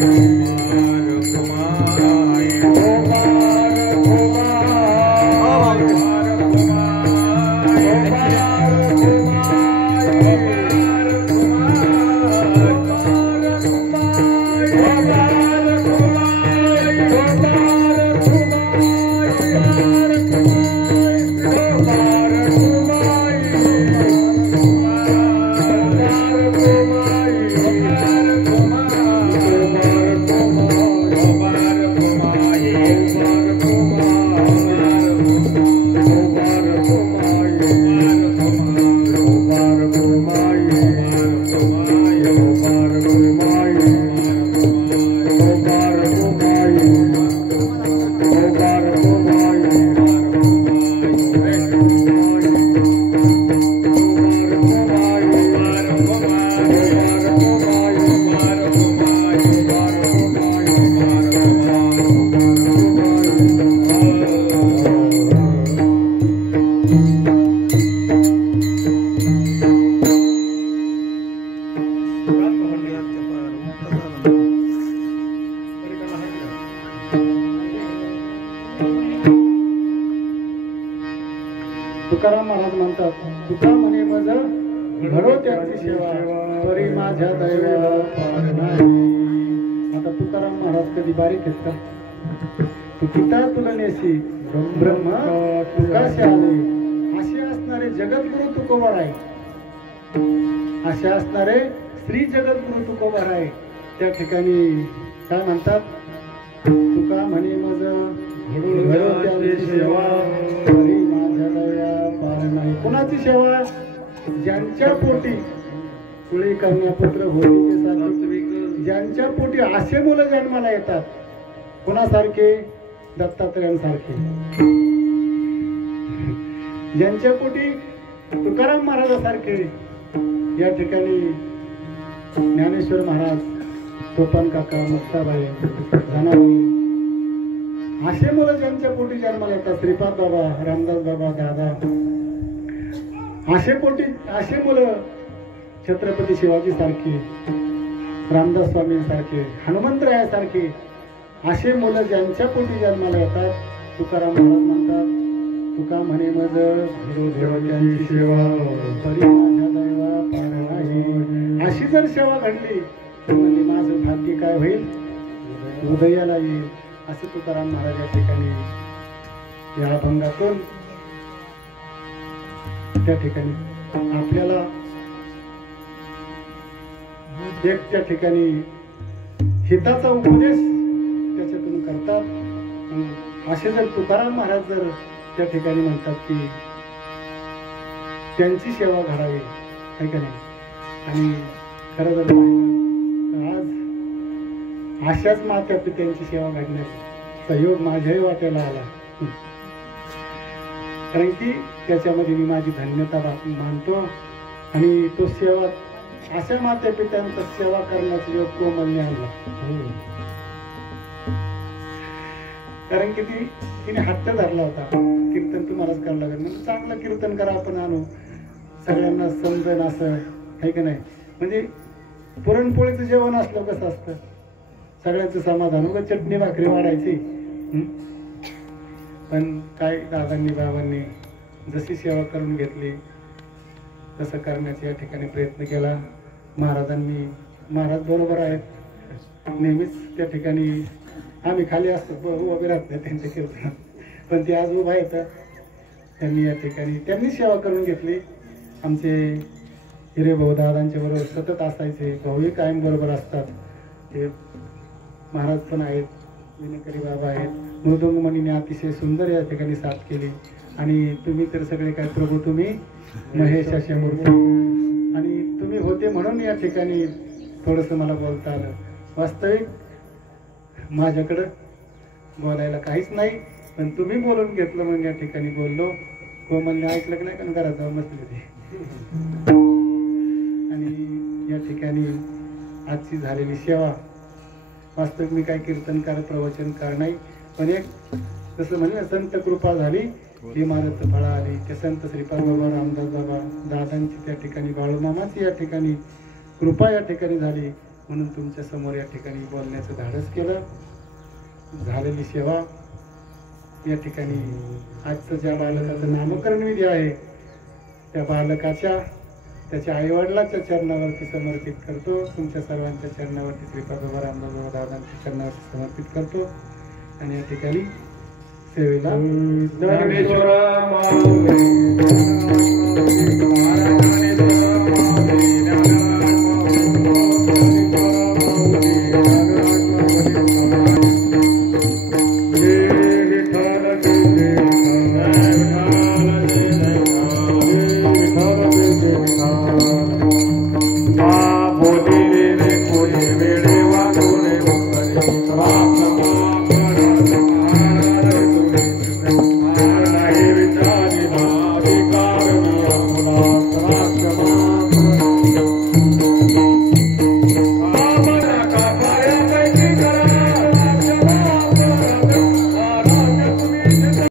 तुकाराम महाराज म्हणतात, तुका म्हणे मज घडो त्यांची सेवा, तरी माझ्या दैवा पार नाही. आता तुकाराम महाराज कधी बारीक आहेत का? तू पिता तुलनेशी ब्रह्म तुकाशी आले, असे असणारे जगद्गुरु तुकोबर आहे, असे असणारे श्री जगद्गुरु तुकोबर आहे. त्या ठिकाणी काय म्हणतात, तुका म्हणे मज घडो त्यांची सेवा, तरी माझ्या दैवा पार नाही. कुणाची सेवा? ज्यांच्या पोटी तुळी कन्यापुत्र होळीचे सारखे, ज्यांच्या पोटी असे मुलं जन्माला येतात. कुणासारखे? दत्तात्रयांसारखे. ज्यांच्या पोटी तुकाराम महाराजासारखे. या ठिकाणी ज्ञानेश्वर महाराज, सोपान काका, मुक्ताबाई, धनाबाई, असे मुलं ज्यांच्या पोटी जन्माला येतात. श्रीपाद बाबा, रामदास बाबा, दादा, असे मुलं छत्रपती शिवाजी सारखे, रामदास स्वामी सारखे, हनुमंतरायासारखे, असे मुलं ज्यांच्या पोटी जन्माला येतात. तुकाराम महाराज म्हणतात, तुका म्हणे मज घडो त्यांची सेवा, तरी माझ्या दैवा पार नाही. अशी जर सेवा घडली तर म्हणजे माझं भाग्य काय होईल? उदयाला येईल. असे तुकाराम महाराज या ठिकाणी या अभंगातून त्या ठिकाणी आपल्याला एक त्या ठिकाणी हिताचा उपदेश त्याच्यातून करतात. असे जर तुकाराम महाराज जर त्या ठिकाणी म्हणतात की त्यांची सेवा घडावी, आहे का नाही? आणि खरं जर आज अशाच मात्या पित्यांची सेवा घडण्याचा सहयोग माझ्याही वाट्याला आला. कारण की त्याच्यामध्ये मी माझी धन्यता मानतो. आणि तो सेवा, अशा मात्या पित्यांचा सेवा करण्याचा योग कोमलने आणला. कारण की तिने हट्ट धरला होता, कीर्तन तुम्हालाच करावं लागेल. म्हणजे चांगलं कीर्तन करा, आपण आणू, सगळ्यांना समजन असं, आहे का नाही? म्हणजे पुरणपोळीचं जेवण असलं कसं असतं, सगळ्यांचं समाधान, उगा चटणी भाकरी वाढायची. पण काय दादांनी बाबांनी जशी सेवा करून घेतली तसं करण्याचा या ठिकाणी प्रयत्न केला. महाराज बरोबर आहेत, नेहमीच त्या ठिकाणी आम्ही खाली असतो, उभे राहत नाही त्यांच्या कीर्तनात, पण ते आज उभा येतात. त्यांनी या ठिकाणी त्यांनी सेवा करून घेतली. आमचे हिरे भाऊ दादांच्या बरोबर सतत असायचे, भाऊही कायम बरोबर असतात. ते महाराज पण आहेत, विनकरी बाबा आहेत. मृदुंगमणीने अतिशय सुंदर या ठिकाणी साथ केली. आणि तुम्ही तर सगळे काय प्रभू, तुम्ही महेश असे मूर्ती, आणि तुम्ही होते म्हणून या ठिकाणी थोडंसं मला बोलता आलं. वास्तविक माझ्याकडं बोलायला काहीच नाही, पण तुम्ही बोलून घेतलं म्हणून या ठिकाणी बोललो. कोमलने ऐकलं की नाही, कारण घरात जाऊन बसले ते. आणि या ठिकाणी आजची झालेली सेवा, वास्तविक मी काही कीर्तनकार प्रवचनकार नाही, पण एक जसं म्हणजे संत कृपा झाली, इमारत फळा आली. ते संत श्रीपाद बाबा, रामदास बाबा, दादांची त्या ठिकाणी, बाळूमामाची या ठिकाणी कृपा या ठिकाणी झाली, म्हणून तुमच्या समोर या ठिकाणी बोलण्याचं धाडस केलं. झालेली सेवा या ठिकाणी आजचं ज्या बालकाचं नामकरण विधी आहे, त्या बालकाच्या, त्याच्या आईवडिलाच्या चरणावरती समर्पित करतो. तुमच्या सर्वांच्या चरणावरती, श्रीपाद बाबा, रामदास बाबा, दादांच्या चरणावरती समर्पित करतो. आणि या ठिकाणी सेवेला ज्ञानेश्वर